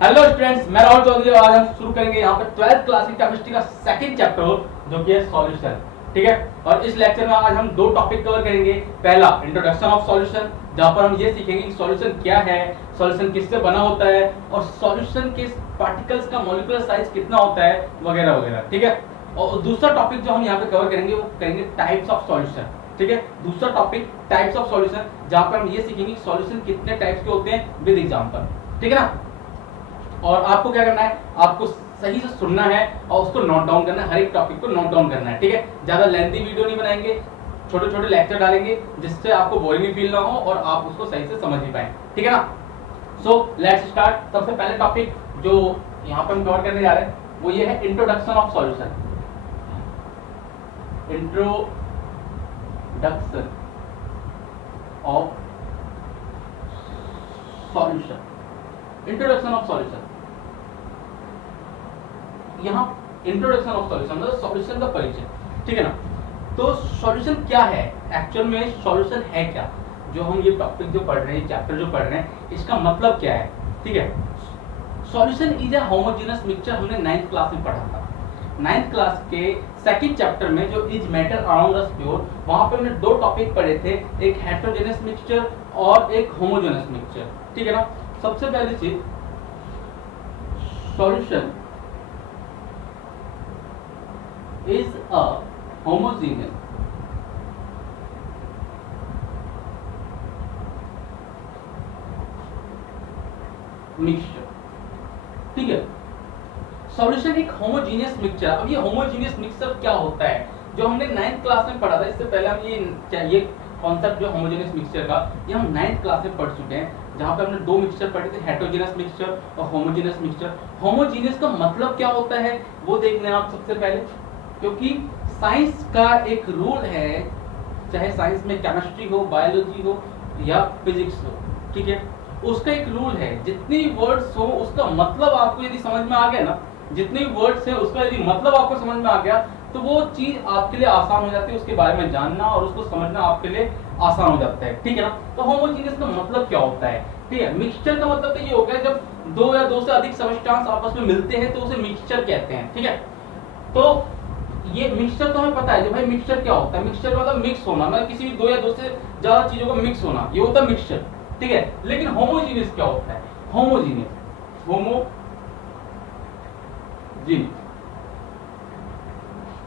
Hello students, मैं राहुल चौधरी। आज हम शुरू करेंगे यहाँ पे 12th क्लास की केमिस्ट्री का सेकंड चैप्टर जो कि है सॉल्यूशन। ठीक है, और इस लेक्चर में आज हम दो टॉपिक कवर करेंगे। पहला इंट्रोडक्शन ऑफ सॉल्यूशन, जहाँ पर हम ये सीखेंगे कि सॉल्यूशन क्या है, सॉल्यूशन किससे बना होता है और सॉल्यूशन के पार्टिकल्स का मॉलिक्यूलर साइज कितना होता है वगैरह वगैरह। ठीक है, और दूसरा टॉपिक जो हम यहाँ पे कवर करेंगे वो करेंगे टाइप्स ऑफ सॉल्यूशन। ठीक है, दूसरा टॉपिक टाइप्स ऑफ सॉल्यूशन, जहाँ पर हम ये सीखेंगे सॉल्यूशन कितने टाइप्स के होते हैं विद एग्जांपल। ठीक है ना, और आपको क्या करना है, आपको सही से सुनना है और उसको नोट डाउन करना है, हर एक टॉपिक को नोट डाउन करना है। ठीक है, ज्यादा लेंथी वीडियो नहीं बनाएंगे, छोटे छोटे लेक्चर डालेंगे जिससे आपको बोरिंग भी फील ना हो और आप उसको सही से समझ भी पाए। ठीक है ना, सो लेट्स स्टार्ट। सबसे पहले टॉपिक जो यहाँ पे हम कवर करने जा रहे हैं वो ये है introduction of solution. Introduction of solution, introduction of solution. यहाँ इंट्रोडक्शन ऑफ सॉल्यूशन मतलब सॉल्यूशन का परिचय। ठीक है ना, तो सॉल्यूशन क्या है, एक्चुअल में सॉल्यूशन है क्या, जो हम ये टॉपिक जो पढ़ रहे हैं, चैप्टर जो पढ़ रहे हैं, इसका मतलब क्या है। ठीक है, solution is a homogeneous mixture, हमने 9th क्लास में पढ़ा था। 9th क्लास के सेकंड चैप्टर में जो is matter around us pure, वहां पे हमने दो टॉपिक पढ़े थे, एक हेटेरोजेनस मिक्सचर और एक होमोजेनस मिक्सचर। ठीक है ना, सबसे पहली चीज solution is a homogeneous mixture. ठीक है, सॉल्यूशन एक होमोजेनियस मिक्सचर। अब ये होमोजेनियस मिक्सचर क्या होता है, जो हमने 9th क्लास में पढ़ा था। इससे पहले हम ये कॉन्सेप्ट जो होमोजेनियस मिक्सचर का, ये हम 9th क्लास में पढ़ चुके हैं, जहां पे हमने दो मिक्सचर पढ़े थे, हेटेरोजेनस मिक्सचर और होमोजेनियस मिक्सचर। होमोजेनियस का मतलब क्या होता है वो देख लें आप सबसे पहले, क्योंकि साइंस का एक रूल है, चाहे साइंस में केमिस्ट्री हो, बायोलॉजी हो या फिजिक्स हो। ठीक है, उसका एक रूल है, जितनी वर्ड्स हो उसका मतलब आपको यदि समझ में आ गया ना, जितने वर्ड्स है उसका यदि मतलब आपको समझ में आ गया तो वो चीज आपके लिए आसान हो जाती है, उसके बारे में जानना और उसको समझना आपके लिए आसान हो जाता है। ठीक है ना, तो होमोजेनियस का मतलब क्या होता है। ठीक है, मिक्सचर का मतलब तो ये हो गया जब दो या दो से अधिक सब्सटेंस आपस में मिलते हैं तो उसे मिक्सचर कहते हैं। ठीक है, तो ये मिक्सचर तो हमें पता है, जो भाई मिक्सचर क्या होता है, मिक्सचर मतलब मिक्स होना, मतलब किसी भी दो या दो से ज्यादा चीजों का मिक्स होना, ये होता है मिक्सचर। ठीक है, लेकिन होमोजीनियस क्या होता है, होमोजीनियस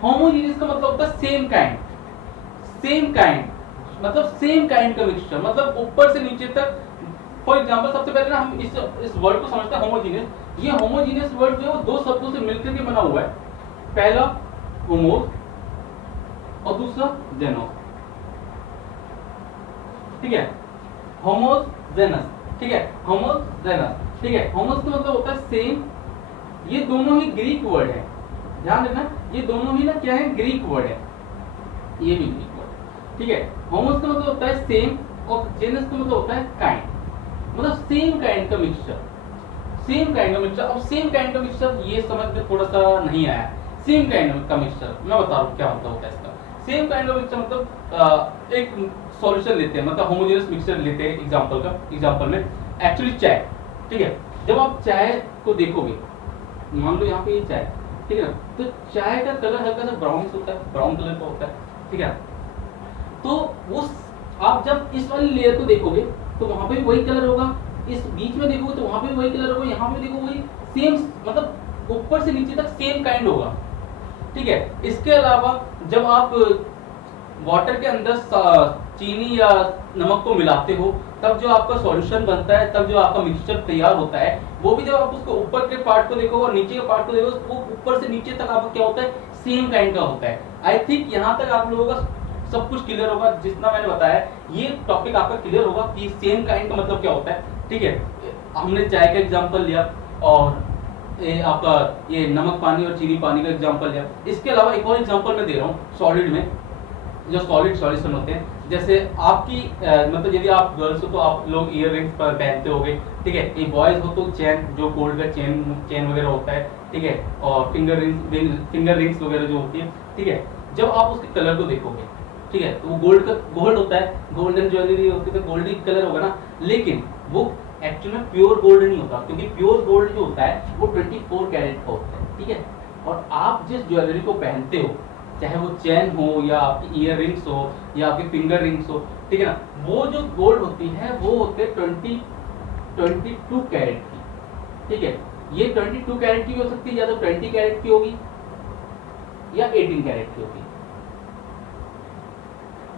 होमोजीनियस का मतलब होता है सेम काइंड, सेम काइंड मतलब सेम काइंड का मिक्सचर, मतलब ऊपर से नीचे तक। फॉर एग्जांपल सबसे पहले ना हम इस वर्ड को समझते हैं होमोजीनियस। ये होमोजीनियस वर्ड जो है वो दो शब्दों से मिलकर के बना हुआ है, पहला होमोस और दूसरा जेनोस। ठीक है, होमोजेनस। ठीक है, होमोजेनस। ठीक है, होमोस का मतलब होता है सेम। ये दोनों ही ग्रीक वर्ड है, ध्यान देना, ये दोनों ही ना क्या है, ग्रीक वर्ड है, ये भी ग्रीक वर्ड। ठीक है, होमोस का मतलब होता है सेम और जेनस का मतलब होता है काइंड, मतलब सेम काइंड का मिक्सचर, सेम काइंड का मिक्सचर। अब सेम काइंड का मिक्सचर ये समझ में थोड़ा सा नहीं आया। सेम काइंड का मिक्सचर मैं बता रहा हूँ क्या मतलब होता है इसका। सेम काइंड ऑफ मिक्सचर मतलब एक सॉल्यूशन लेते हैं, मतलब होमोजेनियस मिक्सचर लेते हैं एग्जांपल में एक्चुअली चाय। ठीक है, जब आप चाय को देखोगे, मान लो यहाँ पे ये चाय, ठीक है ना, तो चाय का कलर हल्का सा ब्राउन होता है, ब्राउन कलर का होता है। ठीक है, तो वो आप जब इस वाली लेयर को देखोगे तो वहां पे भी वही कलर होगा, इस बीच में देखोगे तो वहां पे भी वही कलर होगा, यहाँ पे देखो वही सेम, मतलब ऊपर से नीचे तक सेम काइंड होगा। ठीक है, इसके अलावा जब आप वाटर के अंदर चीनी या नमक को मिलाते हो तब जो आपका सॉल्यूशन बनता है, तब जो आपका मिक्सचर तैयार होता है, वो भी जब आप उसको ऊपर के पार्ट को देखोगे और नीचे के पार्ट को देखोगे, वो ऊपर से नीचे तक आपका क्या होता है, सेम काइंड का होता है। आई थिंक यहाँ तक आप लोगों का सब कुछ क्लियर होगा, जितना मैंने बताया ये टॉपिक आपका क्लियर होगा कि सेम काइंड का मतलब क्या होता है। ठीक है, हमने चाय का एग्जाम्पल लिया और आपका ये नमक पानी और चीनी पानी का एग्जांपल लिया। इसके अलावा एक और एग्जांपल मैं दे रहा हूँ सॉलिड में, जो सॉलिड सॉल्यूशन होते हैं। जैसे आपकी मतलब यदि आप गर्ल्स हो तो आप लोग ईयर रिंग्स पहनते होगे। ठीक है, ये बॉयज हो तो चेन, जो गोल्ड का चेन वगैरह होता है। ठीक है, और फिंगर रिंग्स वगैरह जो होती है। ठीक है, जब आप उसके कलर को देखोगे, ठीक है, तो वो गोल्ड होता है, गोल्डन ज्वेलरी होती है तो गोल्डन कलर होगा ना, लेकिन वो एक्चुअल में प्योर गोल्ड नहीं होता, क्योंकि प्योर गोल्ड जो होता है वो 24 कैरेट का होता है, ठीक है। और आप जिस ज्वेलरी को पहनते हो, चाहे वो चेन हो या आपकी ईयर रिंग्स हो या आपकी फिंगर रिंग्स हो, ठीक है ना, वो जो गोल्ड होती है वो होते 22 कैरेट की, ठीक है। ये 22 कैरेट की हो सकती है, या तो 20 कैरेट की होगी या 18 कैरेट की होगी,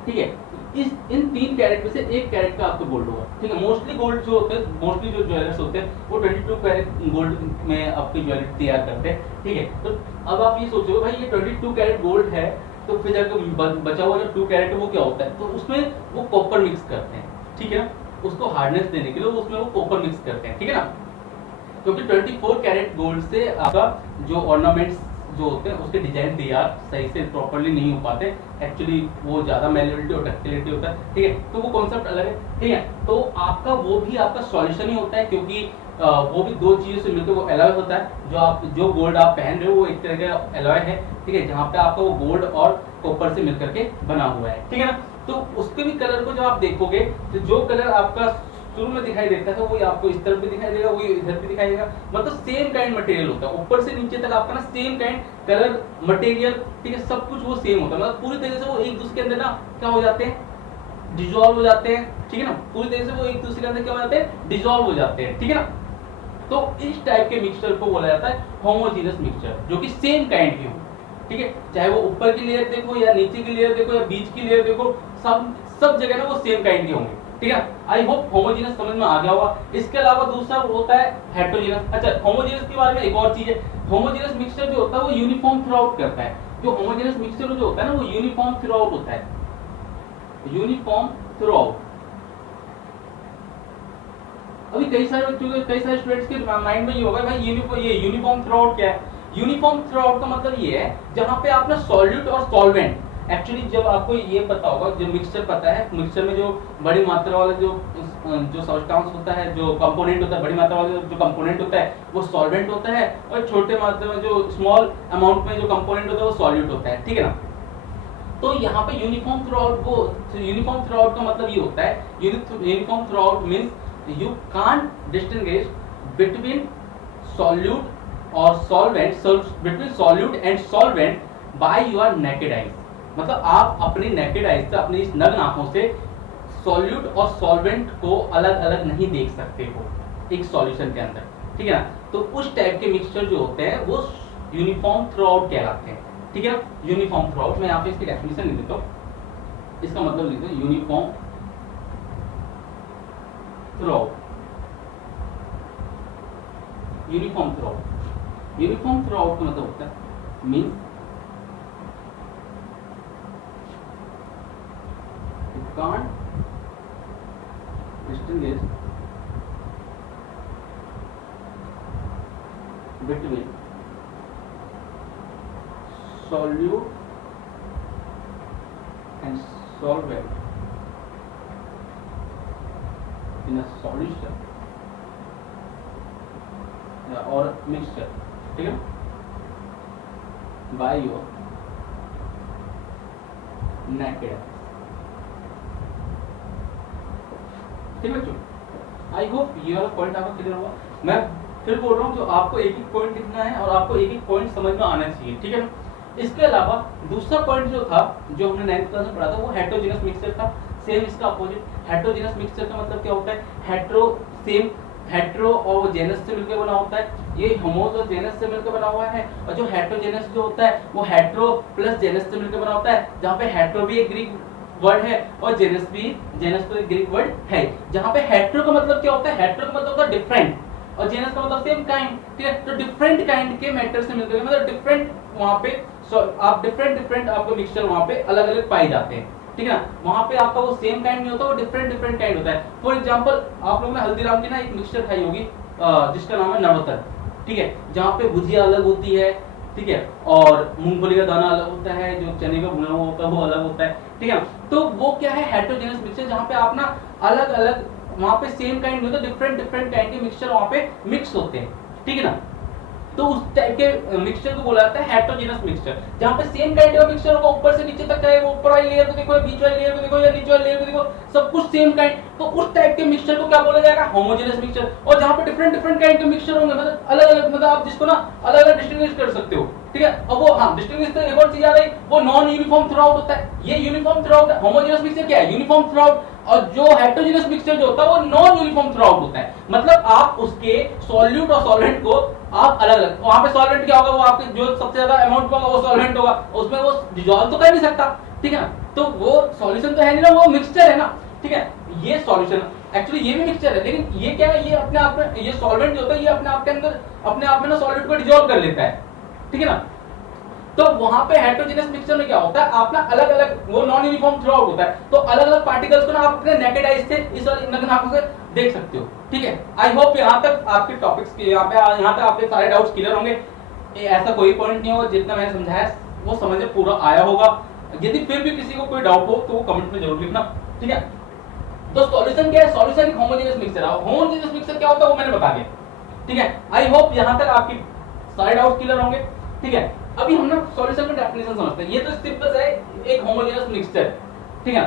ठीक है। इन 3 कैरेट में से 1 कैरेट का आपको गोल्ड होगा, ठीक है। मोस्टली गोल्ड जो होते हैं, मोस्टली जो ज्वेलर्स होते हैं वो 22 कैरेट गोल्ड में आपकी ज्वेलरी तैयार करते हैं, ठीक है। तो अब आप ये सोचो भाई ये 22 कैरेट गोल्ड है, तो फिर जाकर बचा हुआ जो 2 कैरेट है वो क्या होता है, तो उसमें वो कॉपर मिक्स करते हैं, ठीक है ना, उसको हार्डनेस देने के लिए उसमें वो कॉपर मिक्स करते हैं, ठीक है ना। क्योंकि 24 कैरेट गोल्ड से आपका जो ऑर्नामेंट्स जो होते हैं उसके डिजाइन तैयार सही से प्रॉपर्ली नहीं हो पाते, एक्चुअली वो ज्यादा मैनुअलिटी और डक्टिलिटी होता है, ठीक है। तो वो कॉन्सेप्ट अलग है, ठीक है। तो आपका वो भी आपका सॉल्यूशन ही होता है, क्योंकि वो भी 2 चीजों से मिलकर वो एलॉय होता है। जो गोल्ड आप पहन रहे हो वो एक तरह का एलॉय है, ठीक है, जहाँ पे आपका वो गोल्ड और कॉपर से मिलकर के बना हुआ है, ठीक है ना। तो उसके भी कलर को जब आप देखोगे तो जो कलर आपका शुरू में दिखाई देता है वो आपको इस तरफ भी दिखाई देगा, वो इधर भी दिखाई देगा, मतलब सेम काइंड मटेरियल होता है, ऊपर से नीचे तक आपका ना सेम काइंड कलर मटेरियल, ठीक है, सब कुछ वो सेम होता है, मतलब पूरी तरह से वो एक दूसरे के अंदर ना क्या हो जाते हैं, डिजॉल्व हो जाते हैं, ठीक है ना, पूरी तरह से वो एक दूसरे के अंदर क्या हो जाते हैं, डिजॉल्व हो जाते हैं, ठीक है ना। तो इस टाइप के मिक्सचर को बोला जाता है होमोजेनस मिक्सचर, जो कि सेम काइंड के हो, ठीक है, चाहे वो ऊपर की लेयर देखो या नीचे की लेयर देखो या बीच की लेयर देखो, सब जगह ना वो सेम काइंड के होंगे, ठीक है। आई होप होमोजेनस समझ में आ गया होगा। इसके अलावा दूसरा होता है हेटेरोजेनस। अच्छा, होमोजेनस के बारे में एक और चीज है, होमोजेनस मिक्सचर जो होता है वो यूनिफॉर्म थ्रू आउट करता है। जो होमोजेनस मिक्सचर जो होता है ना वो यूनिफॉर्म थ्रू आउट होता है, यूनिफॉर्म थ्रू आउट। अभी कई सारे बच्चों के, कई सारे स्टूडेंट्स के माइंड में ये होगा भाई ये यूनिफॉर्म थ्रू आउट क्या है। यूनिफॉर्म थ्रू आउट का मतलब ये है जहां पे आप ना सॉल्यूट और सॉल्वेंट, एक्चुअली जब आपको ये पता होगा, जो मिक्सचर पता है, मिक्सचर में जो बड़ी मात्रा वाला जो सब्सटेंस होता है, जो कंपोनेंट होता है, बड़ी मात्रा वाला जो कंपोनेंट होता है वो सॉल्वेंट होता है, और छोटे मात्रा में जो स्मॉल अमाउंट में जो कंपोनेंट होता है वो सॉल्यूट होता है, ठीक है ना। तो यहाँ पे यूनिफॉर्म थ्रू आउट को, यूनिफॉर्म थ्रू आउट का मतलब ये होता है, uniform throughout means you can't distinguish between solute और solvent, between solute and solvent by your naked eyes. मतलब आप अपनी नेकेड आईज से, अपनी इस नग्न आंखों से सॉल्यूट और सॉल्वेंट को अलग अलग नहीं देख सकते हो एक सॉल्यूशन के अंदर, ठीक है ना। तो उस टाइप के मिक्सचर जो होते हैं वो यूनिफॉर्म थ्रू आउट कहलाते हैं, ठीक है ना। यूनिफॉर्म थ्रू आउट, मैं यहाँ पे इसकी डेफिनेशन लिख देता हूँ, इसका मतलब लिख दो uniform through out. Uniform through out, uniform throughout का मतलब होता है means can't distinguish between solute and solvent in a solution or mixture, ठीक है, by your naked eye, ठीक है बच्चों। आई होप ये वाला पॉइंट आपको क्लियर हुआ। मैं फिर बोल रहा हूँ, जो आपको एक एक पॉइंट लिखना है और आपको एक एक पॉइंट समझ में आना चाहिए, ठीक है ना। इसके अलावा दूसरा पॉइंट जो था, जो हमने 9th क्लास में पढ़ा था, वो हेटेरोजेनस मिक्सचर था। सेम इसका अपोजिट, हेटेरोजेनस मिक्सचर का मतलब क्या होता है, हेटेरो सेम, हेटेरो और जेनस से मिलकर बना होता है, ये होमोज और जेनस से मिलकर बना हुआ है। और जो हेटेरोजेनस जो होता है वो हेटेरो प्लस जेनस से मिलकर बना होता है, जहाँ पे हेटेरो भी एक ग्रीक वर्ड है और जेनस भी, जेनस तो एक ग्रीक वर्ड है। जहां पे हेटेरो का मतलब क्या होता है, हेटेरो का मतलब होता है डिफरेंट, और जेनस का मतलब सेम काइंड, ठीक है। तो डिफरेंट काइंड के मैटर से मिलकर, मतलब डिफरेंट, वहां पे आप डिफरेंट आपको मिक्सचर वहां पे अलग अलग पाए जाते हैं, ठीक है ना। वहां पे आपका वो सेम काइंड नहीं होता, वो डिफरेंट काइंड होता है। फॉर एग्जांपल आप लोगों ने हल्दीराम की ना एक मिक्सचर खाई होगी जिसका नाम है नवतर, ठीक है, जहाँ पे भुजिया अलग होती है, ठीक है, और मूंगफली का दाना अलग होता है, जो चने का भुना हुआ होता है वो अलग होता है, ठीक है। तो वो क्या है, हेटेरोजेनस मिक्सचर, जहाँ पे आप ना अलग अलग, वहां पे सेम काइंड नहीं होता, डिफरेंट काइंड के मिक्सचर वहां पे मिक्स होते हैं, ठीक है ना। तो उस टाइप के मिक्सचर को बोला जाता है हेटेरोजेनस मिक्सचर, जहां पे सेम काइंड का मिक्सचर होगा, ऊपर से नीचे तक है, वो ऊपर वाली लेयर को देखो, बीच वाली लेयर को देखो, या नीचे वाली लेयर को देखो, सब कुछ सेम काइंड, तो उस टाइप के मिक्सचर को क्या बोला जाएगा, होमोजेनस मिक्सचर। और जहां पे डिफरेंट डिफरेंट काइंड के मिक्सचर होंगे, मतलब अलग अलग, मतलब आप जिसको ना अलग अलग डिस्टिंग्विश कर सकते हो, ठीक है। अब वो हाँ डिस्टिंग्विश से एक और चीज आ गई, वो नॉन यूनिफॉर्म थ्रू आउट होता है, ये uniform through out. Homogeneous mixture क्या है, यूनिफॉर्म थ्रू आउट, और जो हेटेरोजेनस मिक्सचर जो होता है वो नॉन यूनिफॉर्म थ्रू आउट होता है, मतलब आप उसके सॉल्यूट और सॉल्वेंट को आप अलग अलग, वहां पे सॉल्वेंट क्या होगा, वो आपके जो सबसे ज्यादा अमाउंट होगा वो सॉल्वेंट होगा, उसमें वो डिसॉल्व तो कर नहीं सकता, ठीक है ना, तो वो सॉल्यूशन तो है नहीं ना, वो मिक्सचर है ना, ठीक है। ये सॉल्यूशन एक्चुअली ये भी मिक्सचर है, लेकिन ये क्या है, ये अपने आप में, ये सॉल्वेंट जो होता है ये अपने आप के अंदर अपने आप में ना सॉल्यूट को डिसॉल्व कर लेता है, ठीक है ना। तो वहां पे हेटेरोजेनस मिक्सचर में क्या होता है, आप ना अलग अलग, वो नॉन यूनिफॉर्म थ्रू आउट होता है, तो अलग अलग पार्टिकल्स को ना आप अपने नेकेड आईज से इस वाली नग्न आंखों से देख सकते हो, ठीक है। आई होप यहाँ तक आपके टॉपिक्स के यहाँ तक आपके सारे डाउट्स क्लियर होंगे। ऐसा कोई पॉइंट नहीं होगा, जितना मैंने समझाया वो समझ में पूरा आया होगा। यदि फिर भी किसी को कोई डाउट हो तो वो कमेंट में जरूर लिखना, ठीक है। तो सॉल्यूशन क्या है, सॉल्यूशन एक होमोजेनस मिक्सचर है। होमोजेनस मिक्सचर क्या होता है वो मैंने बता दिया, ठीक है। आई होप यहाँ तक आपकी सारे डाउट्स क्लियर होंगे, ठीक है। अभी हम ना सॉल्यूशन का डेफिनेशन समझते हैं। ये तो सिंपल है, एक होमोजेनस मिक्सचर, ठीक है।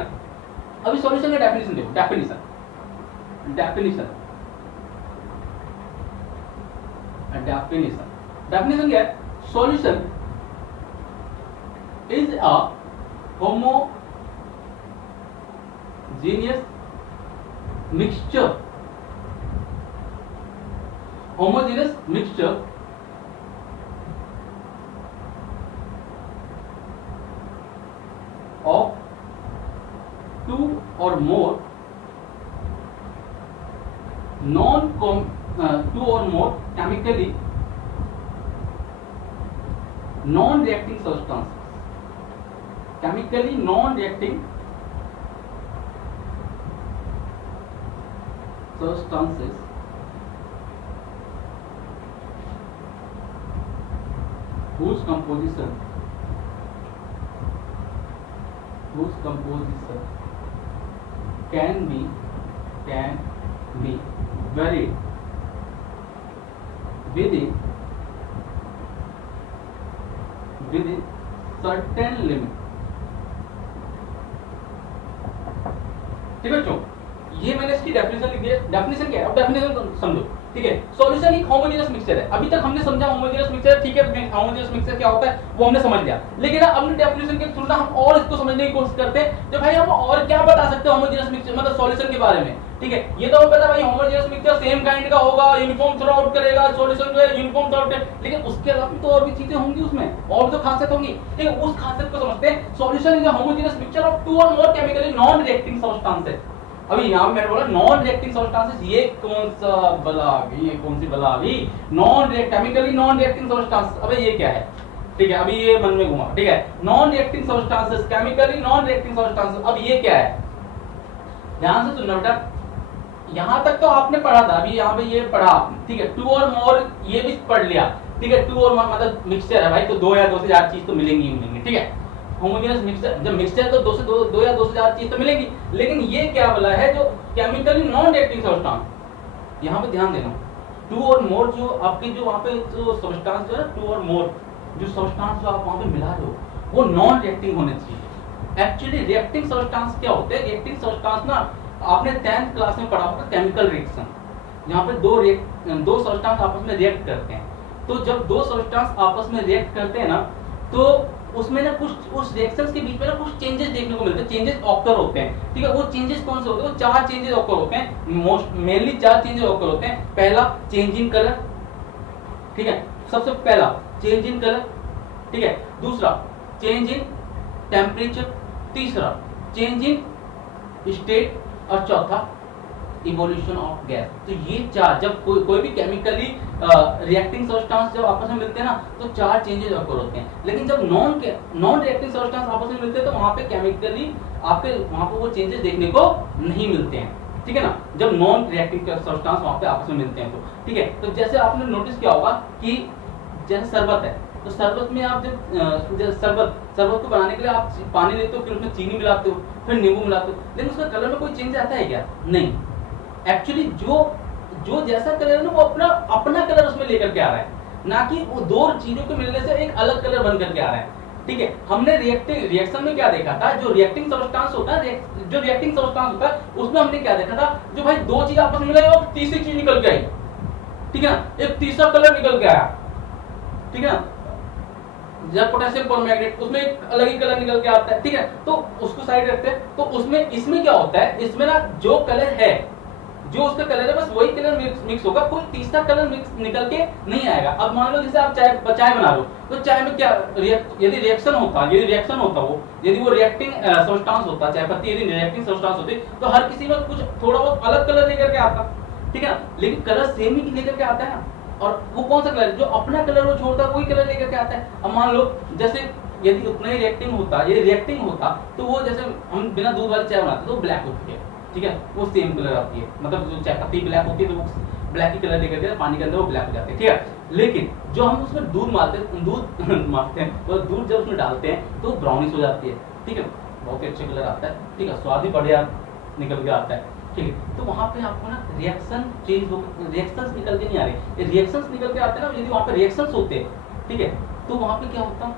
अभी सॉल्यूशन का डेफिनेशन देखो, डेफिनेशन क्या है, solution is a homogeneous mixture of two or more chemically non-reacting substances whose composition can be varied within certain limit, ठीक है बच्चों। ये मैंने इसकी डेफिनेशन लिख दी है। डेफिनेशन क्या है, अब डेफिनेशन समझो, ठीक है। सॉल्यूशन एक होमोजेनस मिक्सचर है। अभी तक हमने समझा होमोजेनस मिक्सचर, ठीक है। होमोजेनस मिक्सचर क्या होता है वो हमने समझ लिया, लेकिन अब हमने डेफिनेशन के थ्रू ना हम और इसको समझने की कोशिश करते हैं, तो भाई हम और क्या बता सकते हैं होमोजेनस मिक्सचर मतलब सॉल्यूशन के बारे में, ठीक है। ये तो हमें पता है भाई होमोजेनस मिक्सचर सेम काइंड का होगा, यूनिफॉर्म थ्रू आउट करेगा, सॉल्यूशन जो है यूनिफॉर्म थ्रू आउट है, लेकिन उसके अलावा तो और भी चीजें होंगी उसमें, और तो खासियत होंगी, ठीक है। उस खासियत को समझते हैं। Solution is a homogeneous mixture of two or more chemically non reacting substances. अभी यहाँ पे मैंने बोला नॉन रिएक्टिंग सब्सटेंसेस, ये कौन सा बला अभी, ये कौन सी बला अभी, केमिकली नॉन रिएक्टिंग सब्सटेंसेस, अबे ये क्या है, ठीक है। अभी ये मन में घुमा, ठीक है। Non reacting substances, chemically non reacting substances, अब ये क्या है, ध्यान से सुनना बेटा। यहाँ तक तो आपने पढ़ा था, अभी यहाँ पे ये पढ़ा आपने, ठीक है। टू और मोर ये भी पढ़ लिया, ठीक है। टू और मोर मतलब मिक्सचर है भाई, तो दो या दो से ज्यादा चीज तो मिलेंगी ही मिलेंगी, ठीक है। होमोजेनस मिक्सचर, जब मिक्सचर तो दो या दो से ज्यादा चीज तो मिलेगी, लेकिन ये क्या बोला है, जो केमिकली नॉन रिएक्टिंग सब्सटेंस, यहाँ पे ध्यान देना। टू और मोर जो आपकी जो वहाँ पे जो सब्सटेंस जो है, टू और मोर जो सब्सटेंस जो आप वहाँ पे मिला रहे हो वो नॉन रिएक्टिंग होने चाहिए। एक्चुअली रिएक्टिंग सब्सटेंस क्या होते हैं, रिएक्टिंग सब्सटेंस ना आपने 10th क्लास में पढ़ा होगा, केमिकल रिएक्शन, जहाँ पे दो सब्सटेंस आपस में रिएक्ट करते हैं। तो जब दो सब्सटेंस आपस में रिएक्ट करते हैं ना, तो उसमें ना कुछ उस रिएक्शंस के बीच में ना कुछ चेंजेस देखने को मिलते हैं, चेंजेस ऑकर होते हैं, ठीक है। वो चेंजेस कौन से होते हैं, वो चार चेंजेस ऑकर होते हैं, मोस्ट मेनली चार चेंजेस ऑकर होते हैं। पहला चेंज इन कलर, ठीक है, सबसे पहला चेंज इन कलर, ठीक है। दूसरा चेंज इन टेम्परेचर, तीसरा चेंज इन स्टेट, और चौथा इवोल्यूशन ऑफ गैस। तो ये चार, जब कोई भी केमिकली रिएक्टिंग सब्सटेंस जब आपस में मिलते हैं ना, तो चार चेंजेस ऑकर होते हैं। लेकिन जब नॉन रिएक्टिंग सब्सटेंस आपस में मिलते हैं, तो वहां पे केमिकली आपके वहां पे वो चेंजेस देखने को नहीं मिलते हैं, ठीक है ना। जब नॉन रिएक्टिंग सब्सटेंस वहां पे आपस में मिलते हैं, तो ठीक है। तो जैसे आपने नोटिस किया होगा कि जैसे शरबत है, तो शरबत में आप जब शरबत को बनाने के लिए आप पानी लेते हो, फिर उसमें चीनी मिलाते हो, फिर नींबू मिलाते हो, लेकिन उसका कलर में कोई चेंज आता है क्या, नहीं। एक्चुअली जो जैसा कलर है ना, वो अपना कलर उसमें लेकर के आ रहा है ना कि वो दो चीजों के मिलने से एक अलग कलर बन करके आ रहा है। ठीक है, हमने रिएक्शन में क्या देखा था, जो रिएक्टिंग सब्सटेंस होता है, जो रिएक्टिंग सब्सटेंस होता है उसमें हमने क्या देखा था, जो भाई दो चीज आपस में मिलाई और तीसरी चीज निकल के आई, ठीक है ना, एक तीसरा कलर निकल के आया, ठीक है ना, जब पोटेशियम परमैंगनेट उसमें एक अलग ही कलर निकल के आता है, ठीक है, तो उसको साइड रखते हैं। तो उसमें इसमें क्या होता है, इसमें ना जो कलर है, जो उसका कलर है बस वही कलर मिक्स होगा, कोई तीसरा कलर मिक्स निकल के नहीं आएगा। अब मान लो जैसे आप चाय बना लो, तो चाय में क्या यदि रिएक्शन होता, यदि वो रिएक्टिंग सब्सटेंस होता, चाय पत्ती यदि रिएक्टिंग सब्सटेंस होती, तो हर किसी में कुछ थोड़ा बहुत अलग कलर लेकर के आता, ठीक है ना, लेकिन कलर सेम ही लेकर के आता है ना। और वो कौन सा कलर, जो अपना कलर वो छोड़ता है वही कलर लेकर के आता है। अब मान लो जैसे यदि उतना ही रिएक्टिंग होता, तो वो जैसे हम बिना दूध वाली चाय बनाते तो ब्लैक होती है, ठीक है, वो सेम कलर आती है, मतलब जो चाय पत्ती ब्लैक होती है तो वो ब्लैक ही कलर लेकर के पानी के अंदर वो ब्लैक हो जाती है, ठीक है। लेकिन जो हम उसमें दूध मारते हैं तो दूध जब उसमें डालते हैं तो ब्राउनिश हो जाती है, ठीक है, बहुत ही अच्छा कलर आता है, ठीक है, स्वाद भी बढ़िया निकल के आता है, ठीक है। तो वहां पे आपको ना रिएक्शंस निकल के नहीं आ रहे, रिएक्शंस निकल के आते हैं ना, यदि वहां पे रिएक्शंस होते हैं, ठीक है, तो वहां पे क्या होता,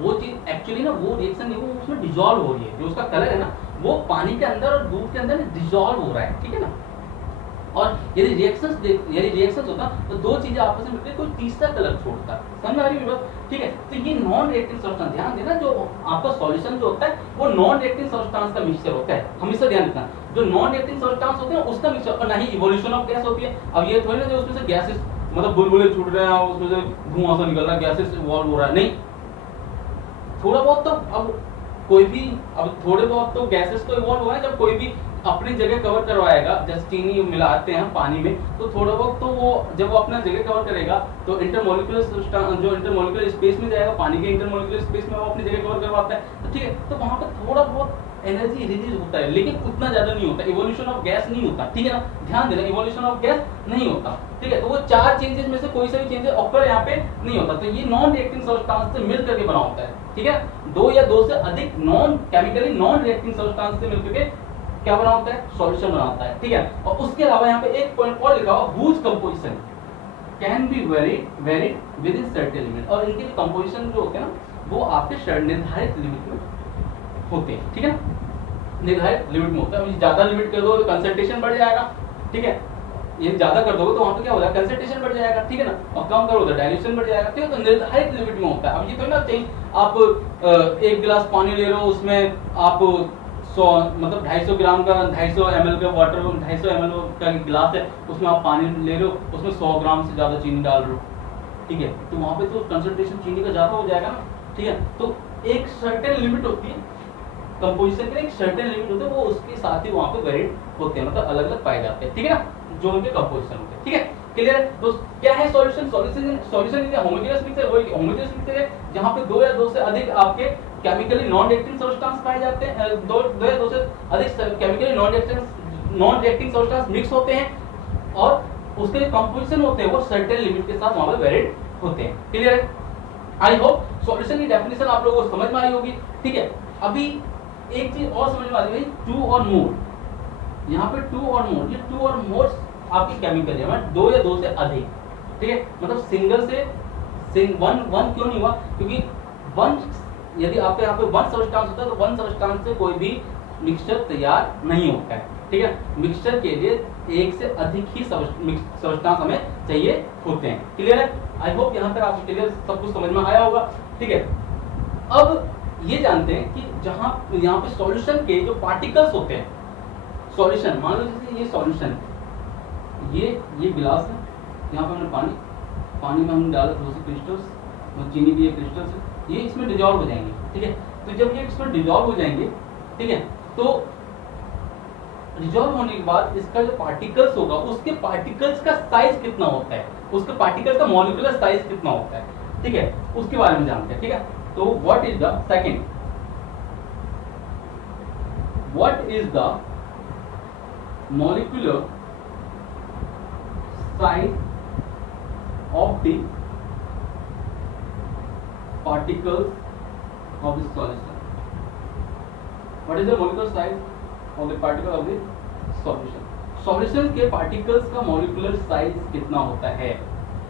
वो चीज एक्चुअली ना वो रिएक्शन नहीं, वो उसमें डिसॉल्व हो रही है, जो उसका कलर है ना वो पानी के अंदर और दूध के अंदर डिसॉल्व हो रहा है, ठीक है ना। और यदि रिएक्शंस होता तो दो चीजें आपस में मिलकर कोई तीसरा कलर छोड़ता, समझ में आ रही है बात, ठीक है। तो ये नॉन रिएक्टिव सब्सटेंस, ध्यान देना, जो आपका सॉल्यूशन जो होता है वो नॉन रिएक्टिव सब्सटेंस का मिक्सचर होता है, हमेशा ध्यान रखना, जो नॉन रिएक्टिव सब्सटेंस होते हैं उसका मिक्सचर, और ना ही इवोल्यूशन ऑफ गैस होती है। अब ये थोड़ी ना जो उसमें से गैसेस मतलब बुलबुले छूट रहे हैं, उसमें से धुआं सा निकल रहा है, गैसेस इवॉल्व हो रहा है, नहीं, थोड़ा बहुत तो अब थोड़े बहुत तो गैसेस तो इवॉल्व हो रहे हैं, जब कोई भी अपनी जगह कवर करवाएगा, जैसे चीनी मिलाते हैं पानी में, तो थोड़ा बहुत तो वो जब वो अपना जगह कवर करेगा तो इंटरमोलिकुलर स्पेस में जाएगा, पानी के इंटरमोलिकुलर स्पेस में वो अपनी जगह कवर करवाता है, तो ठीक है, तो वहां पर थोड़ा बहुत एनर्जी रिलीज होता है, लेकिन उतना ज्यादा नहीं होता, इवोल्यूशन ऑफ गैस नहीं होता, ठीक है ना, ध्यान देना, इवोल्यूशन ऑफ गैस नहीं होता, ठीक है। तो वो चार चेंजेस में से कोई सा भी चेंजेस ऑकर यहाँ पे नहीं होता, तो ये नॉन रिएक्टिंग सब्सटेंस से मिल करके बना होता है, ठीक है, दो या दो से अधिक केमिकली नॉन रिएक्टिंग सब्सटेंस से मिलकर के क्या बना होता है, सॉल्यूशन बना होता है, ठीक है। और उसके अलावा यहाँ पे एक पॉइंट और लिखा हुआ, whose composition can be varied within certain limit, और इनके कंपोजिशन जो होते हैं ना वो आपके निर्धारित लिमिट में होते हैं, ठीक है ना, निर्धारित लिमिट में होता है। ज्यादा लिमिट कर दो तो कंसंट्रेशन बढ़ जाएगा, ठीक है, ये ज्यादा कर दोगे तो वहां पे क्या हो जाएगा, कंसंट्रेशन बढ़ जाएगा, ठीक है ना, और कम करो तो डाइल्यूशन बढ़ जाएगा, ठीक है। तो निर्धारित लिमिट में होता है। अब ये तो ना चाहिए आप एक गिलास पानी ले रहे हो, उसमें आप 100 मतलब 250 ग्राम का 250 ml का वाटर 250 ml का गिलास है, उसमें आप पानी ले रहे हो, उसमें 100 ग्राम से ज्यादा चीनी डाल रहे हो, ठीक है, तो वहां पे तो कंसंट्रेशन चीनी का ज्यादा हो जाएगा ना, ठीक है। तो एक सर्टेन लिमिट होती है कंपोजिशन की, एक सर्टेन लिमिट होती है, वो उसके साथ ही वहां पे वेरिड होते हैं, मतलब अलग अलग पाए जाते हैं, ठीक है ना, जो उनके कंपोजिशन होते हैं, ठीक है, क्लियर है। तो क्या है सॉल्यूशन इज होमोजेनियस मिक्सचर, वो होमोजेनियस मिक्सचर है जहां पे दो या दो से अधिक आपके केमिकली नॉन रिएक्टिंग सब्सटेंस पाए जाते हैं, दो या दो से अधिक chemically non reacting substance mix होते हैं, और उसके जो कंपोजिशन होते हैं वो सर्टेन लिमिट के साथ वहां पे वेरिड होते हैं, क्लियर है। आई होप सॉल्यूशन की डेफिनेशन आप लोगों को समझ में आई होगी, ठीक है। अभी एक चीज और समझ में आ रही है, टू और मोर, यहाँ पे टू और मोर, ये टू और मोर आपकी केमिकल है, मतलब दो या दो से अधिक, ठीक है, मतलब सिंगल से वन क्यों नहीं हुआ, क्योंकि वन यदि आपके यहाँ पे वन सब्सटेंस होता है तो वन सब्सटेंस से कोई भी मिक्सचर तैयार नहीं होता है, ठीक है। मिक्सचर के लिए एक से अधिक ही सब्सटेंस हमें चाहिए होते हैं, क्लियर है। आई होप यहाँ तक आपको क्लियर सब कुछ समझ में आया होगा, ठीक है। अब ये जानते हैं कि जहां यहाँ पे सॉल्यूशन के जो पार्टिकल्स होते हैं, सॉल्यूशन मान लो जैसे ये सॉल्यूशन, ये गिलास है, यहाँ पे हमने पानी में हमने डाला दो से क्रिस्टल्स, और चीनी की ये क्रिस्टल्स है, ये इसमें डिजॉल्व हो जाएंगे, ठीक है। तो जब ये इसमें डिजॉल्व हो जाएंगे, ठीक है, तो डिजॉल्व होने के बाद इसका जो पार्टिकल्स होगा, उसके पार्टिकल्स का साइज कितना होता है, उसके पार्टिकल्स का मॉलिक्यूलर साइज कितना होता है, ठीक है, उसके बारे में जानते हैं, ठीक है। तो what is the second, what is the molecular size of the particles of the solution? What is the molecular size of the particle of the solution? Solution के particles का molecular size कितना होता है,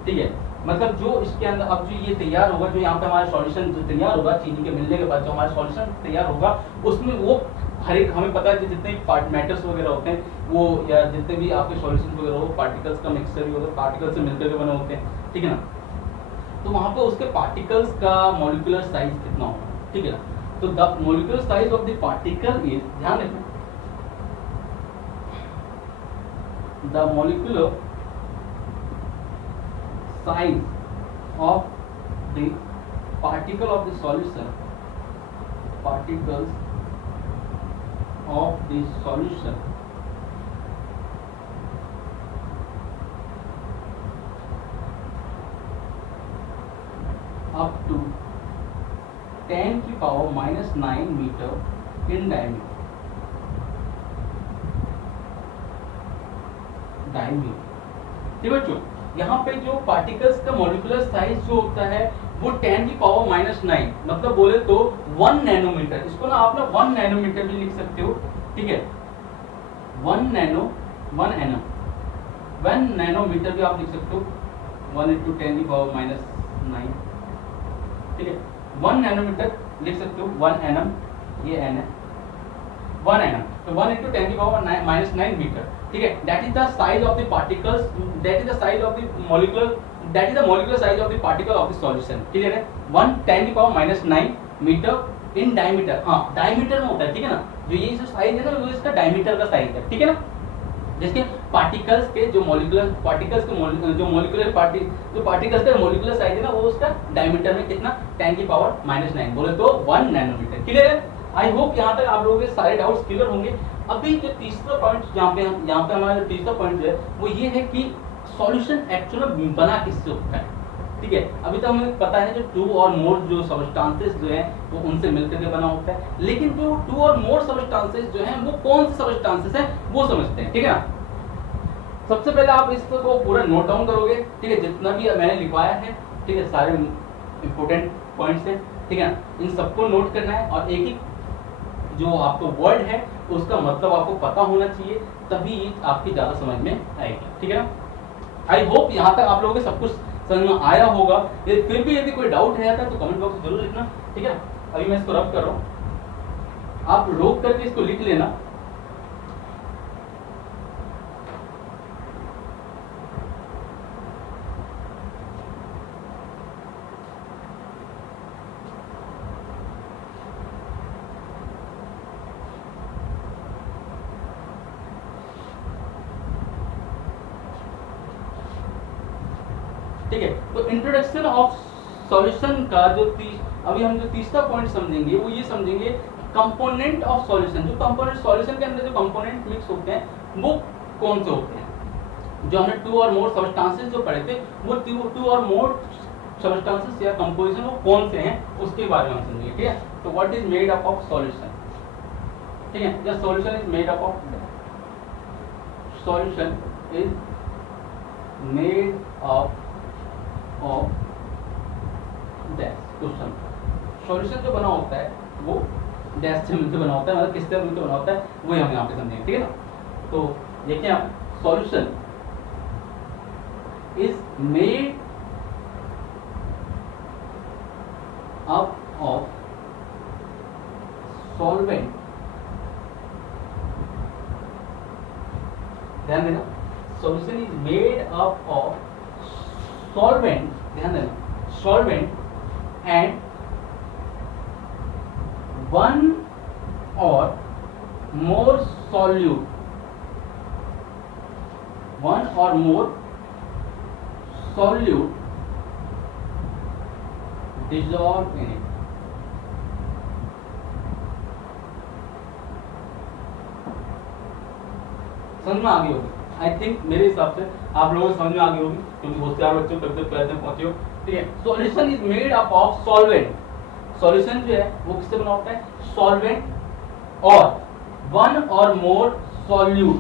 ठीक है। मतलब जो इसके अंदर अब जो ये तैयार होगा, जो यहाँ पे हमारा सॉल्यूशन जो तैयार होगा चीनी के मिलने के बाद जो हमारा सॉल्यूशन तैयार होगा, उसमें वो हर एक हमें पता है कि जितने पार्ट मैटर्स वगैरह होते हैं वो, या जितने भी आपके सॉल्यूशन वगैरह हो, पार्टिकल्स का मिक्सचर ही होता है, पार्टिकल्स से मिलकर के बने होते हैं, ठीक है ना। तो वहाँ पे उसके पार्टिकल्स का मॉलिक्यूलर साइज कितना होगा, ठीक है ना। तो the molecular size of the particle is, ध्यान रखना, the molecular size of the particle of the solution, particles of the solution up to 10 की पावर -9 मीटर in diameter, ठीक है बच्चों। यहाँ पे जो पार्टिकल्स का मॉलिक्यूलर साइज जो होता है वो 10 की पावर -9, मतलब बोले तो 1 नैनोमीटर, इसको ना आप ना 1 नैनोमीटर भी लिख सकते हो, ठीक है। 1 नैनोमीटर भी आप लिख सकते हो, 1 × 10 की पावर -9, ठीक है। 1 नैनोमीटर लिख सकते हो, 1 nm, ये n है, 1 nm, तो 1 × 10 की पावर -9 मीटर, ठीक है। That is the size of the particles, that is the size of the molecular, that is the molecular size of the particle of the solution, clear है। 1 10 की power -9 metre in diameter, हाँ diameter में होता है, ठीक है ना। जो ये जो साइज है ना वो इसका डायमीटर का साइज है, ठीक है ना। जिसके पार्टिकल्स के जो मॉलिक्यूलर पार्टिकल्स के जो मॉलिक्यूलर जो पार्टिकल्स का मॉलिक्यूलर साइज है ना वो उसका डायमीटर में कितना, 10 की पावर -9, बोले तो 1 नैनोमीटर, क्लियर है। आई होप यहाँ तक आप लोगों के सारे डाउट्स क्लियर होंगे। अभी जो तीसरा पॉइंट यहाँ पे हमारा जो तीसरा पॉइंट है वो ये है कि सॉल्यूशन एक्चुअली में बना किससे होता है, ठीक है। अभी तक हमें पता है जो 2 और मोर जो सबस्टांसेस जो है वो उनसे मिलकर के बना होता है, लेकिन जो 2 और मोर सबस्टांसेस जो हैं वो कौन से सबस्टांसेस हैं वो समझते हैं, ठीक है ना। सबसे पहले आप इसको पूरा नोट डाउन करोगे, ठीक है, जितना भी मैंने लिखवाया है, ठीक है, सारे इंपोर्टेंट पॉइंट्स हैं, ठीक है ना। इन सबको नोट करना है और एक एक जो आपको वर्ड है उसका मतलब आपको पता होना चाहिए, तभी आपकी ज्यादा समझ में आएगी, ठीक है ना। आई होप यहाँ तक आप लोगों को सब कुछ समझ में आया होगा। फिर भी यदि कोई डाउट रहता है तो कमेंट बॉक्स में जरूर लिखना, ठीक है। अभी मैं इसको रब कर रहा हूँ, आप रोक करके इसको लिख लेना। ठीक है, तो इंट्रोडक्शन ऑफ सॉल्यूशन का जो अभी हम जो तीसरा पॉइंट समझेंगे वो ये समझेंगे कंपोनेंट ऑफ सॉल्यूशन। जो कंपोनेंट सॉल्यूशन के अंदर जो कंपोनेंट मिक्स होते हैं वो कौन से होते हैं। जो हमने 2 और मोर सबस्टांसेस जो पढ़े थे वो 2 और मोर सबस्टांसेस या कंपोजिशन वो कौन से हैं उसके बारे में हम समझेंगे, ठीक है। तो what is made up of solution, ठीक है। The solution is made up of, solution is made up of dash, question. Solution जो बना होता है वो डैश से मिलकर बना होता है, मतलब किससे मिलकर बना होता है वही हम यहाँ पे समझेंगे, ठीक है ना। तो देखिए आप, solution is made up of solvent, ध्यान देना, solution is made up of solvent, ध्यान देना, solvent and 1 or more solute, 1 or more solute dissolved in it। समझ में आ गई होगी, आई थिंक मेरे हिसाब से आप लोगों को समझ में आ गई होगी, क्योंकि होशियार बच्चों कभी तक पहले पहुंचे हो, ठीक है। Solution is made up of solvent, solution जो है वो किससे बना होता है, सॉल्वेंट और 1 और मोर सॉल्यूट,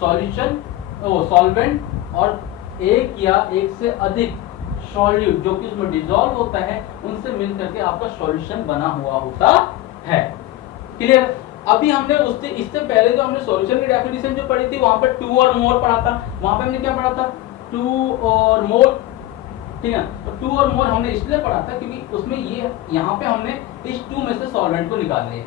सॉल्यूशन सॉल्वेंट और एक या एक से अधिक सॉल्यूट जो कि उसमें डिसॉल्व होता है उनसे मिल करके आपका सॉल्यूशन बना हुआ होता है, क्लियर। अभी हमने उससे इससे पहले जो हमने सॉल्यूशन की डेफिनेशन जो पढ़ी थी वहां पर 2 और मोर पढ़ा था, वहां पे हमने क्या पढ़ा था, 2 और मोर ठीक है। तो टू और मोर हमने इसलिए पढ़ा था क्योंकि उसमें ये यहाँ पे हमने इस टू में से सॉल्वेंट को निकाल लिया,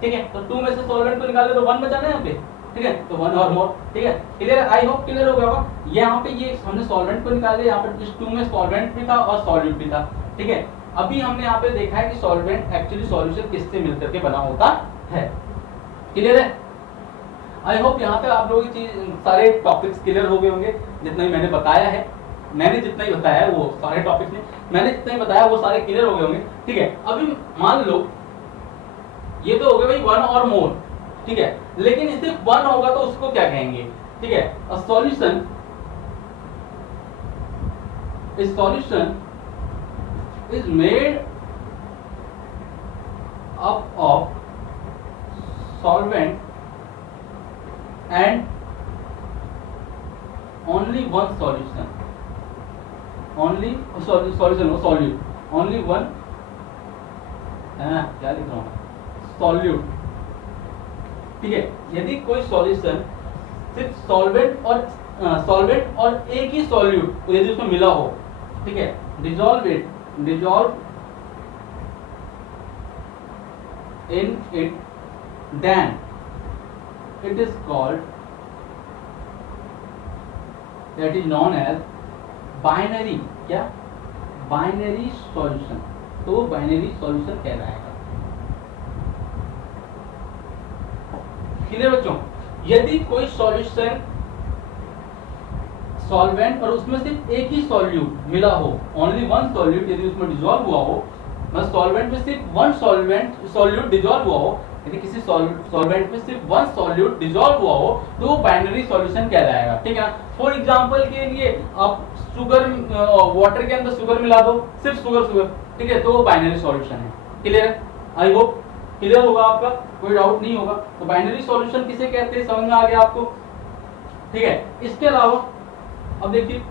ठीक है। तो टू में से सॉल्वेंट को निकाले तो वन बचा ना यहाँ पे, ठीक है। तो वन और मोर, ठीक है। क्लियर, आई होप क्लियर हो गया होगा। यहाँ पे ये हमने सॉल्वेंट को निकाले, यहाँ पे इस टू में सॉल्वेंट भी था और सॉल्यूट भी था, ठीक है। अभी हमने यहाँ पे देखा है कि सॉल्वेंट एक्चुअली सॉल्यूशन किससे मिलकर के बना होता है। क्लियर है, आई होप यहाँ तक आप लोगों की चीज सारे टॉपिक्स क्लियर हो गए होंगे। जितना ही मैंने बताया है, मैंने जितना ही बताया है वो सारे टॉपिक्स में मैंने जितना ही बताया वो सारे क्लियर हो गए होंगे, ठीक है। अभी मान लो ये तो हो गया भाई वन और मोर, ठीक है। लेकिन इससे वन होगा तो उसको क्या कहेंगे, ठीक है। A solution is made up of solvent and only one solution, only solution no solute, only one क्या लिख रहा हूँ solute, ठीक है। यदि कोई सॉल्यूशन सिर्फ सॉल्वेंट और एक ही सॉल्यूट यदि उसमें मिला हो, ठीक है, dissolve in it, then it is called, that is known as binary, क्या बाइनरी सॉल्यूशन। तो वो बाइनरी सॉल्यूशन कहलाएगा। क्लियर बच्चों, यदि कोई सॉल्यूशन सॉल्वेंट और उसमें सिर्फ एक ही सॉल्यूट मिला हो, ओनली वन सॉल्यूट यदि उसमें डिसॉल्व हुआ हो, मतलब सॉल्वेंट में सिर्फ वन सॉल्यूट डिसॉल्व हुआ हो, यदि किसी सॉल्वेंट में सिर्फ वन सॉल्यूट डिसॉल्व हुआ हो तो वो बाइनरी सॉल्यूशन कहलाएगा, ठीक है। फॉर एग्जांपल के लिए आप शुगर वाटर के अंदर शुगर मिला दो, सिर्फ शुगर, ठीक है, तो वो बाइनरी सॉल्यूशन है। क्लियर है, आई होप क्लियर होगा आपका, कोई डाउट नहीं होगा। तो बाइनरी सॉल्यूशन किसे कहते हैं, समझ में आ गया आपको, ठीक है। इसके अलावा अब देखिए,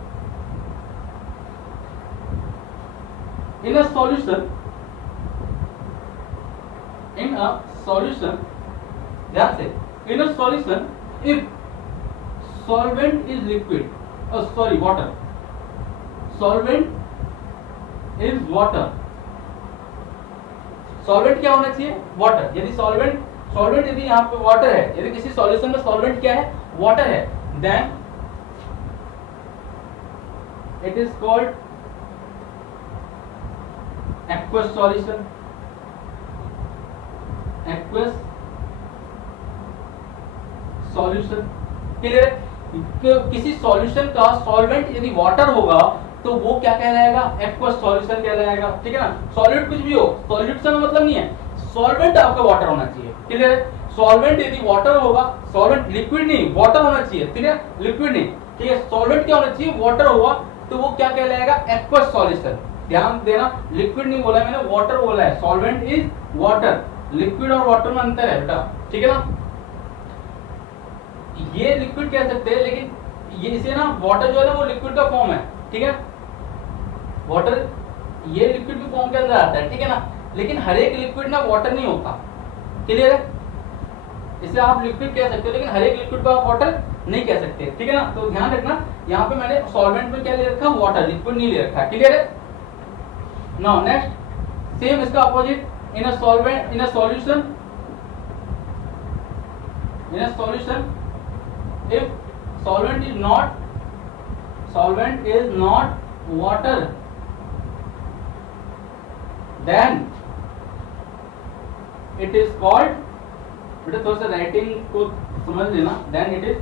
इन अ सॉल्यूशन ध्यान से, in a solution if solvent is liquid, water, solvent is water, solvent क्या होना चाहिए, water। यदि solvent यदि यहाँ पे water है, यदि किसी solution में solvent क्या है, water है, then it is called aqueous solution, aqueous solution. Clear है, किसी सॉल्यूशन का सॉल्वेंट यदि वाटर होगा तो वो क्या कहलाएगा, एक्वस सॉल्यूशन कहलाएगा, ठीक है ना। सॉल्यूट कुछ भी हो, सॉल्यूशन का मतलब नहीं है सॉल्वेंट आपका वाटर होना चाहिए। क्लियर है, सॉल्वेंट यदि वाटर होगा, सॉल्वेंट लिक्विड नहीं वाटर होना चाहिए, ठीक है, लिक्विड नहीं, ठीक है। सॉल्वेंट क्या होना चाहिए, वाटर होगा, तो वो क्या कहलाएगा, एक्वस सॉल्यूशन। ध्यान देना, लिक्विड नहीं बोला मैंने, वाटर बोला है। सॉल्वेंट इज वाटर, लिक्विड और वाटर में अंतर है बेटा, ठीक है ना। ये लिक्विड कह सकते हैं, लेकिन ये इसे ना वाटर जो है ना वो लिक्विड का फॉर्म है, ठीक है। वाटर ये लिक्विड की फॉर्म के अंदर आता है, ठीक है ना। लेकिन हर एक लिक्विड ना वाटर नहीं होता। क्लियर है, इसे आप लिक्विड कह सकते हो, लेकिन हर एक लिक्विड को आप वाटर नहीं कह सकते, ठीक है ना। तो ध्यान रखना, यहाँ पे मैंने सॉल्वेंट में क्या ले रखा, वाटर, लिक्विड नहीं ले रखा। क्लियर है, नाउ नेक्स्ट सेम इसका opposite, in a solvent, in a solution, if solvent is not water, then it is called, बेटा थोड़ा सा राइटिंग को समझ लेना, then it is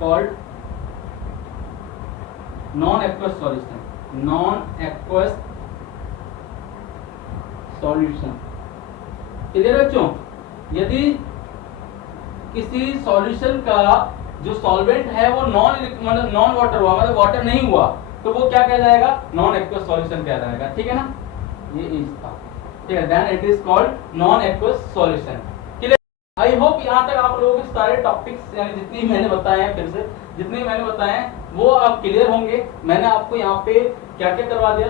called non-aqueous solution, non-aqueous solution। Clear बच्चों, यदि किसी सॉल्यूशन का जो सॉल्वेंट है वो नॉन वाटर हुआ, मतलब वाटर नहीं हुआ, तो वो क्या कहलाएगा, नॉन एक्वस सॉल्यूशन कहलाएगा, ठीक है ना। ये इसका, ठीक है, then it is called non aqueous solution. Clear, I hope यहाँ तक आप लोगों के सारे टॉपिक्स यानी जितनी मैंने बताए हैं, फिर से जितने मैंने बताए हैं वो आप क्लियर होंगे। मैंने आपको यहाँ पे क्या क्या करवा दिया,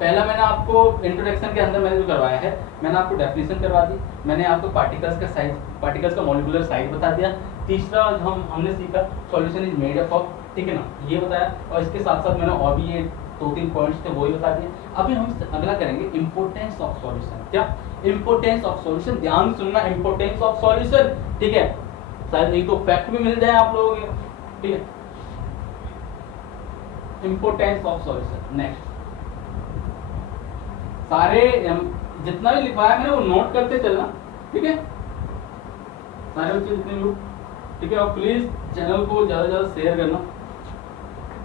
पहला मैंने आपको इंट्रोडक्शन के अंदर मैंने जो करवाया है, मैंने आपको डेफिनेशन करवा दी, मैंने आपको पार्टिकल्स का साइज, पार्टिकल्स का मॉलिक्यूलर साइज बता दिया। तीसरा हमने सीखा solution is made up of, ठीक है ना, ये बताया। और इसके साथ साथ मैंने और भी ये 2-3 पॉइंट्स थे वो ही बता दिए। अभी हम अगला करेंगे इंपोर्टेंस ऑफ सॉल्यूशन। क्या इंपोर्टेंस ऑफ सॉल्यूशन, ध्यान सुनना, इंपोर्टेंस ऑफ सॉल्यूशन, ठीक है। शायद एक तो फैक्ट भी मिल जाए आप लोगों को, ठीक है। इंपोर्टेंस ऑफ सॉल्यूशन, नेक्स्ट सारे जितना भी लिखवाया मैंने वो नोट करते चलना, ठीक है, सारे बच्चे जितने लोग, ठीक है। और प्लीज चैनल को ज्यादा से ज्यादा शेयर करना,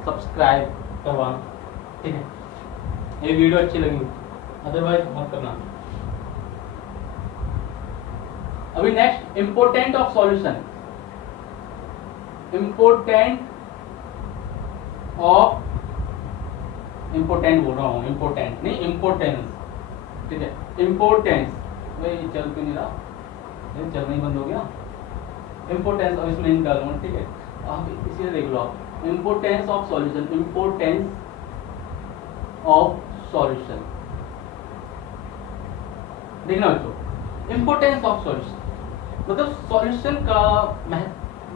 सब्सक्राइब करवाना, ठीक है। ये वीडियो अच्छी लगी, अदरवाइज मत करना। अभी next important of solution, important of, important बोल रहा हूँ, इंपोर्टेंट नहीं इम्पोर्टेंस, ठीक है। इम्पोर्टेंस, भाई चल क्यों नहीं रहा, चलना ही बंद हो गया। इम्पोर्टेंस अब इसमें निकालूंगा, ठीक है। आप इसे देख लो आप, importance of solution, importance of solution, देखना बच्चों। इम्पोर्टेंस ऑफ सॉल्यूशन मतलब सॉल्यूशन का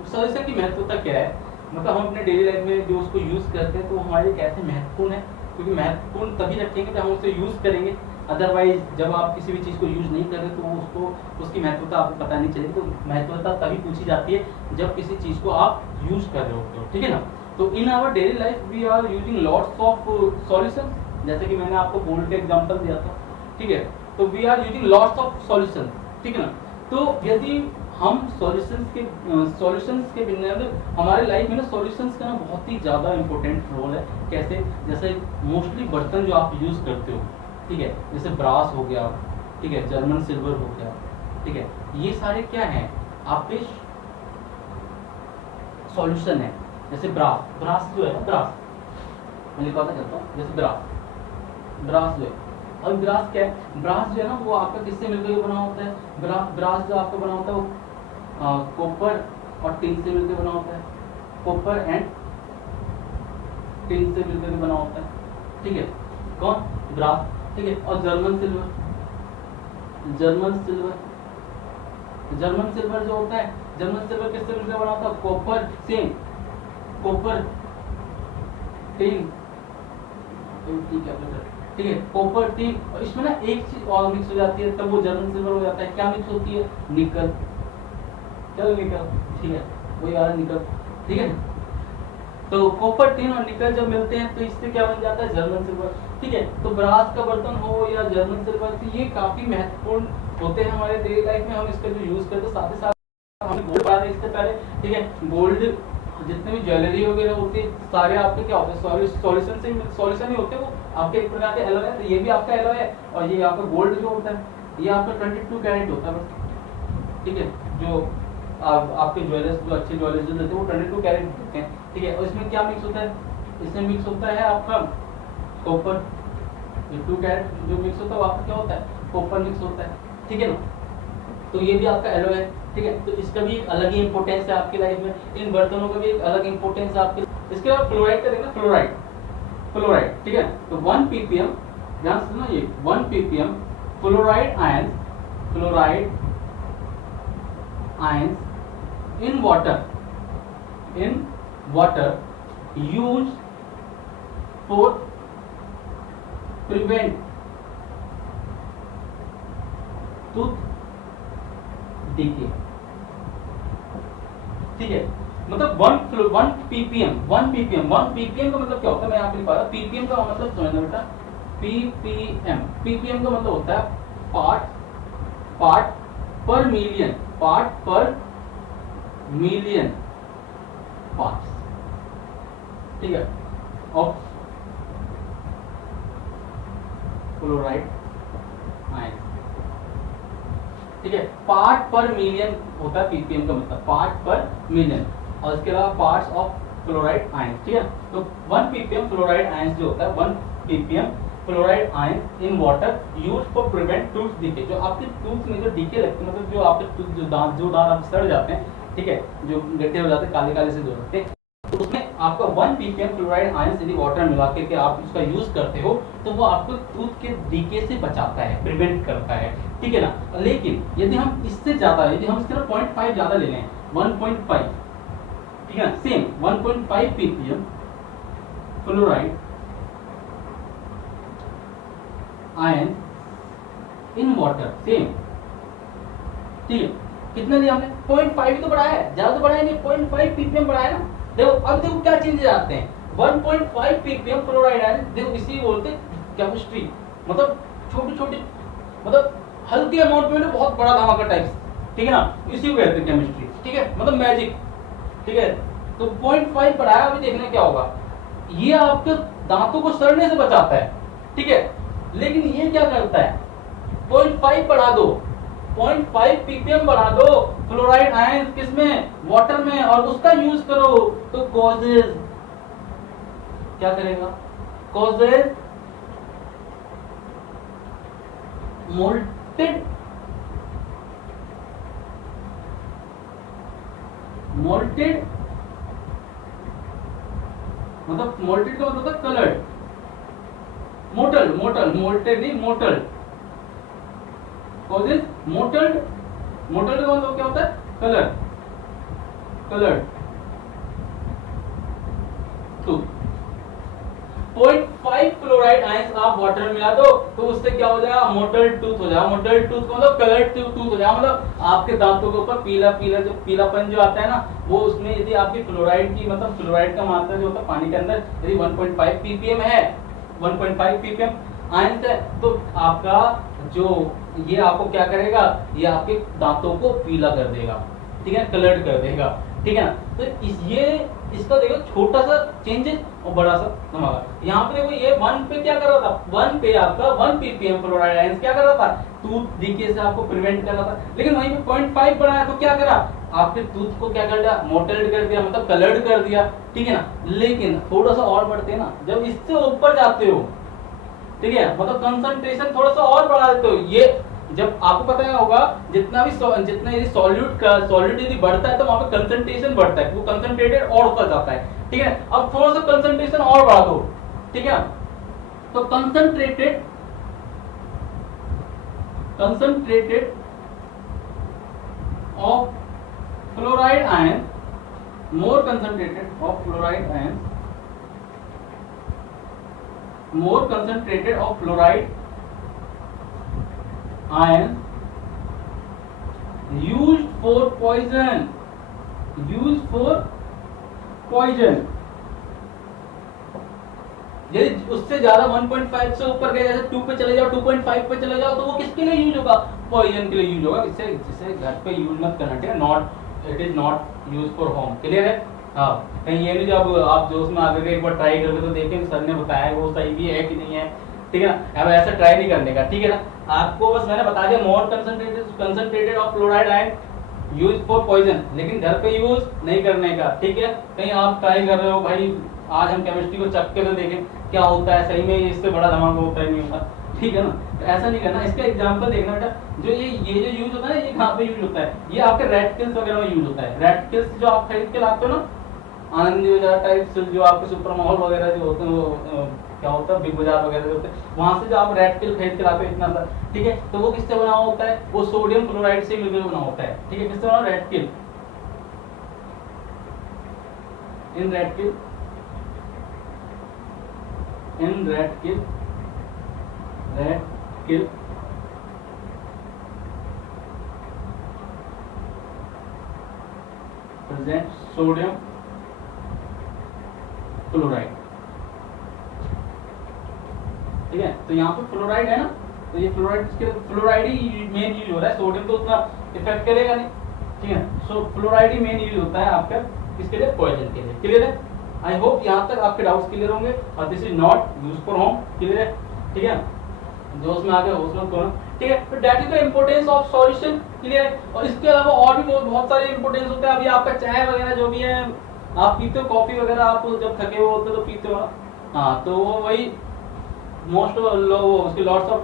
सॉल्यूशन की महत्वता क्या है, मतलब हम अपने डेली लाइफ में जो उसको यूज करते हैं तो हमारे कैसे महत्वपूर्ण है, क्योंकि महत्वपूर्ण तभी रखेंगे जब हम उसे यूज करेंगे। अदरवाइज जब आप किसी भी चीज़ को यूज नहीं कर रहे तो उसको उसकी महत्वता आपको पता नहीं चलेगी। तो महत्वता तभी पूछी जाती है जब किसी चीज़ को आप यूज कर रहे होते हो, ठीक है ना। तो in our daily life we are using lots of solution, जैसे कि मैंने आपको बोल्ड का एग्जांपल दिया था, ठीक है। तो we are using lots of solution, ठीक है ना। तो यदि हम सॉल्यूशंस के बिना हमारे लाइफ में ना सॉल्यूशंस का ना बहुत ही ज़्यादा इंपॉर्टेंट रोल है। कैसे, जैसे मोस्टली बर्तन जो आप यूज़ करते हो, ठीक है, जैसे ब्रास हो गया, ठीक है, जर्मन सिल्वर हो गया, ठीक है, ये सारे क्या हैं आपके सॉल्यूशन है। जैसे ब्रास जो है, ब्रास मैं लिखवाता चलता हूँ, जैसे ब्रास जो है, और ब्रास क्या है, ब्रास जो है ना वो आपका किससे मिलकर बना होता है, ब्रास जो आपका बना होता है वो कॉपर और टिन से मिलकर बना होता है, कॉपर एंड टिन से मिलकर बना होता है, ठीक है, कौन, ब्रास, ठीक है। और जर्मन सिल्वर जो होता है, जर्मन सिल्वर किससे मिलकर बना होता है, कॉपर, सेम कॉपर टिन, ठीक है, कॉपर टिन, और इसमें ना एक चीज और मिक्स हो जाती है तब वो जर्मन सिल्वर हो जाता है। क्या मिक्स होती है, निकल, चलो निकल, ठीक है, वही आ रहा है निकल, ठीक है। तो कॉपर टिन और निकल जब मिलते हैं तो इससे क्या बन जाता है, जर्मन सिल्वर, ठीक है। तो ब्रास का बर्तन हो या जर्मन सिल्वर, तो ये काफी महत्वपूर्ण होते हैं हमारे डेली लाइफ में। हम इसका जो यूज करते हैं, साथ ही साथ हमने गोल्ड पढ़ा था इससे पहले, ठीक है। गोल्ड जितने भी ज्वेलरी वगैरह होती है सारे आपके क्या होते हैं, सॉल्यूशन ही होते हैं, वो आपके एक प्रकार के एलॉय है। तो ये भी आपका एलॉय है, और ये आपका गोल्ड जो होता है ये आपका 22 कैरेट होता है, ठीक है। जो आपके ज्वेलर्स जो अच्छे ज्वेलर्स जो रहते हैं वो 22 कैरेट होते हैं, ठीक है। और इसमें क्या मिक्स होता है, इसमें मिक्स होता है आपका कॉपर, 2 कैरेट जो मिक्स होता है वो आपका क्या होता है, कॉपर मिक्स होता है, ठीक है ना। तो ये भी आपका एलॉय है, ठीक है। तो इसका भी एक अलग ही इंपॉर्टेंस है आपकी लाइफ में, इन बर्तनों का भी एक अलग इंपॉर्टेंस है आपके। इसके बाद फ्लोराइड का देखना, फ्लोराइड, ठीक है। तो 1 ppm, ध्यान से सुनो, ये 1 ppm fluoride ions in water used for prevent tooth decay, ठीक है। मतलब 1 ppm का मतलब क्या होता है, मैं यहाँ पे लिखा रहा हूँ। ppm का मतलब समझना बेटा, ppm का मतलब होता है पार्ट पर मिलियन पार्ट्स, ठीक है, ऑफ फ्लोराइड आयन, ठीक है। पार्ट पर मिलियन होता है ppm का मतलब, पार्ट पर मिलियन, और इसके अलावा पार्ट्स ऑफ फ्लोराइड आयन, ठीक है। तो 1 ppm फ्लोराइड आयन जो होता है, 1 ppm fluoride ion in water use for prevent tooth decay. जो आपके टूथ में जो डीके लगते हैं, मतलब जो आपके जो दांत आपके सड़ जाते हैं, ठीक है, जो गड्ढे हो जाते हैं काले काले से जो होते हैं, तो उसमें आपका 1 ppm फ्लोराइड आयन यदि वाटर में मिला के आप उसका यूज करते हो तो वो आपको टूथ के डीके से बचाता है, प्रिवेंट करता है, ठीक है ना। लेकिन यदि हम इससे ज्यादा, यदि हम इसके 0.5 ज्यादा ले लें, 1.5, ठीक है, same 1.5 ppm fluoride ion in water, same. ठीक है, कितना लिया हमने? 0.5 तो बढ़ाया है, ज्यादा तो बढ़ाया नहीं, 0.5 ppm बढ़ाया ना। देखो अब देखो क्या चेंजेस आते हैं। 1.5 ppm फ्लोराइड आयन, देखो इसी बोलते केमिस्ट्री, मतलब छोटी छोटी, मतलब हल्के अमाउंट में बहुत बड़ा धमाका टाइप, ठीक है ना, इसी को कहते हैं केमिस्ट्री। ठीक है, मतलब मैजिक। ठीक है, तो 0.5 बढ़ाया, अभी देखना क्या होगा। ये आपके दांतों को सड़ने से बचाता है, ठीक है, लेकिन ये क्या करता है, 0.5 बढ़ा दो, 0.5 ppm बढ़ा दो फ्लोराइड आयन किसमें, वाटर में, और उसका यूज करो तो कॉजेज क्या करेगा, कॉजेज मोल्टेड, मोल्टेड मतलब मोल्टेड का मतलब होता है कलर्ड, मोटल, मोटल, मोल्टेड नहीं, मोटल, कॉजेज मोटल्ड, मोटल्ड का मतलब क्या होता है, colour, coloured tooth. 0.5 chloride ions आप वाटर में मिला दो तो उससे क्या हो जाएगा, मोटल टूथ हो जाएगा। मोटल टूथ मतलब कलर्ड टूथ हो जाएगा, मतलब आपके दांतों के ऊपर पीला पीला जो पीलापन जो आता है ना, वो उसमें यदि आपकी फ्लोराइड की, मतलब फ्लोराइड का मात्रा जो होता है पानी के अंदर यदि 1.5 ppm है, 1.5 ppm आयंस है, तो आपका जो ये आपको क्या करेगा, ये आपके दांतों को पीला कर देगा, ठीक है, कलर्ड कर देगा, ठीक है ना। तो ये इसका देखो छोटा सा चेंजेस और बड़ा सा धमाका। यहाँ पे देखो ये 1 पे क्या कर रहा था, 1 पे आपका 1 ppm फ्लोराइड आयंस क्या कर रहा था, टूथ डीके से आपको प्रिवेंट कर रहा था, लेकिन वहीं पे 0.5 बढ़ाया तो क्या करा, आपके टूथ को क्या कर दिया, मोटल्ड कर दिया, मतलब कलर्ड कर दिया, ठीक है ना। लेकिन थोड़ा सा और बढ़ते हैं ना, जब इससे ऊपर जाते हो, ठीक है, मतलब कंसंट्रेशन थोड़ा सा और बढ़ा देते हो, ये जब आपको पता होगा जितना भी जितना यदि सॉल्यूट यदि बढ़ता है तो वहां पे कंसंट्रेशन बढ़ता है, वो कंसंट्रेटेड और ऊपर जाता है, ठीक है। अब थोड़ा सा कंसंट्रेशन और बढ़ा दो, ठीक है, तो concentrated of fluoride ion, more concentrated of fluoride ion, more concentrated of fluoride ion used for poison, used for poison। यदि उससे ज्यादा 1.5 से ऊपर गए, जैसे 2 पे चले जाओ, 2.5 पे चले जाओ, तो वो किसके लिए यूज होगा, पॉइजन के लिए यूज होगा। इससे जिसे घर पे यूज मत करना, ठीक है, not, it is not use for home, clear है। हाँ, कहीं ये नहीं जब आप जो उसमें आगे एक बार ट्राई करके तो देखें सर ने बताया वो सही भी है कि नहीं है, ठीक है ना। अब ऐसा ट्राई नहीं करने का, ठीक है ना, आपको बस मैंने बता दिया more concentrated of fluoride ion use for poison, लेकिन घर पे यूज नहीं करने का, ठीक है। कहीं आप ट्राई कर रहे हो, भाई आज हम केमिस्ट्री को चख के तो देखें क्या होता है, सही में इससे बड़ा धमाका होता है नहीं होता, ठीक है ना, तो ऐसा नहीं करना। इसका एग्जांपल देखना बेटा, जो ये जो यूज होता है ये कहाँ पे यूज होता है, ये आपके रेड किल्स वगैरह में यूज होता है। रेड किल्स जो आप खरीद के लाते हो ना, आनंदी बाजार टाइप जो आपके सुपर मॉल वगैरह जो होते हैं, वो क्या होता है, बिग बाजार वगैरह जो होते हैं, वहां से जो आप रेड किल खरीद के लाते हो इतना सा, ठीक है, तो वो किससे बना होता है, वो सोडियम क्लोराइड से मिलकर बना होता है, ठीक है। किससे बना, red kill, in red kill, in red kill, red kill present sodium fluoride, ठीक है। तो यहाँ पे फ्लोराइड है ना, तो ये फ्लोराइड ही मेन यूज हो रहा है, सोडियम तो उतना इफेक्ट करेगा नहीं, ठीक है। सो फ्लोराइड ही मेन यूज होता है आपका किसके लिए, पॉइजन के लिए, क्लियर है। आई होप यहाँ तक आपके डाउट्स क्लियर होंगे, और this is not use for home, clear है, ठीक है। जो उसमें आगे उसमें कौन, ठीक है। तो that is the importance of solution, clear है। और इसके अलावा और भी बहुत सारे इंपोर्टेंस होते हैं। अभी आपका चाय वगैरह जो भी है आप पीते हो, कॉफी वगैरह आप जब थके हुए होते हो तो पीते हो, हाँ, तो वो वही मोस्ट उसके लॉट्स ऑफ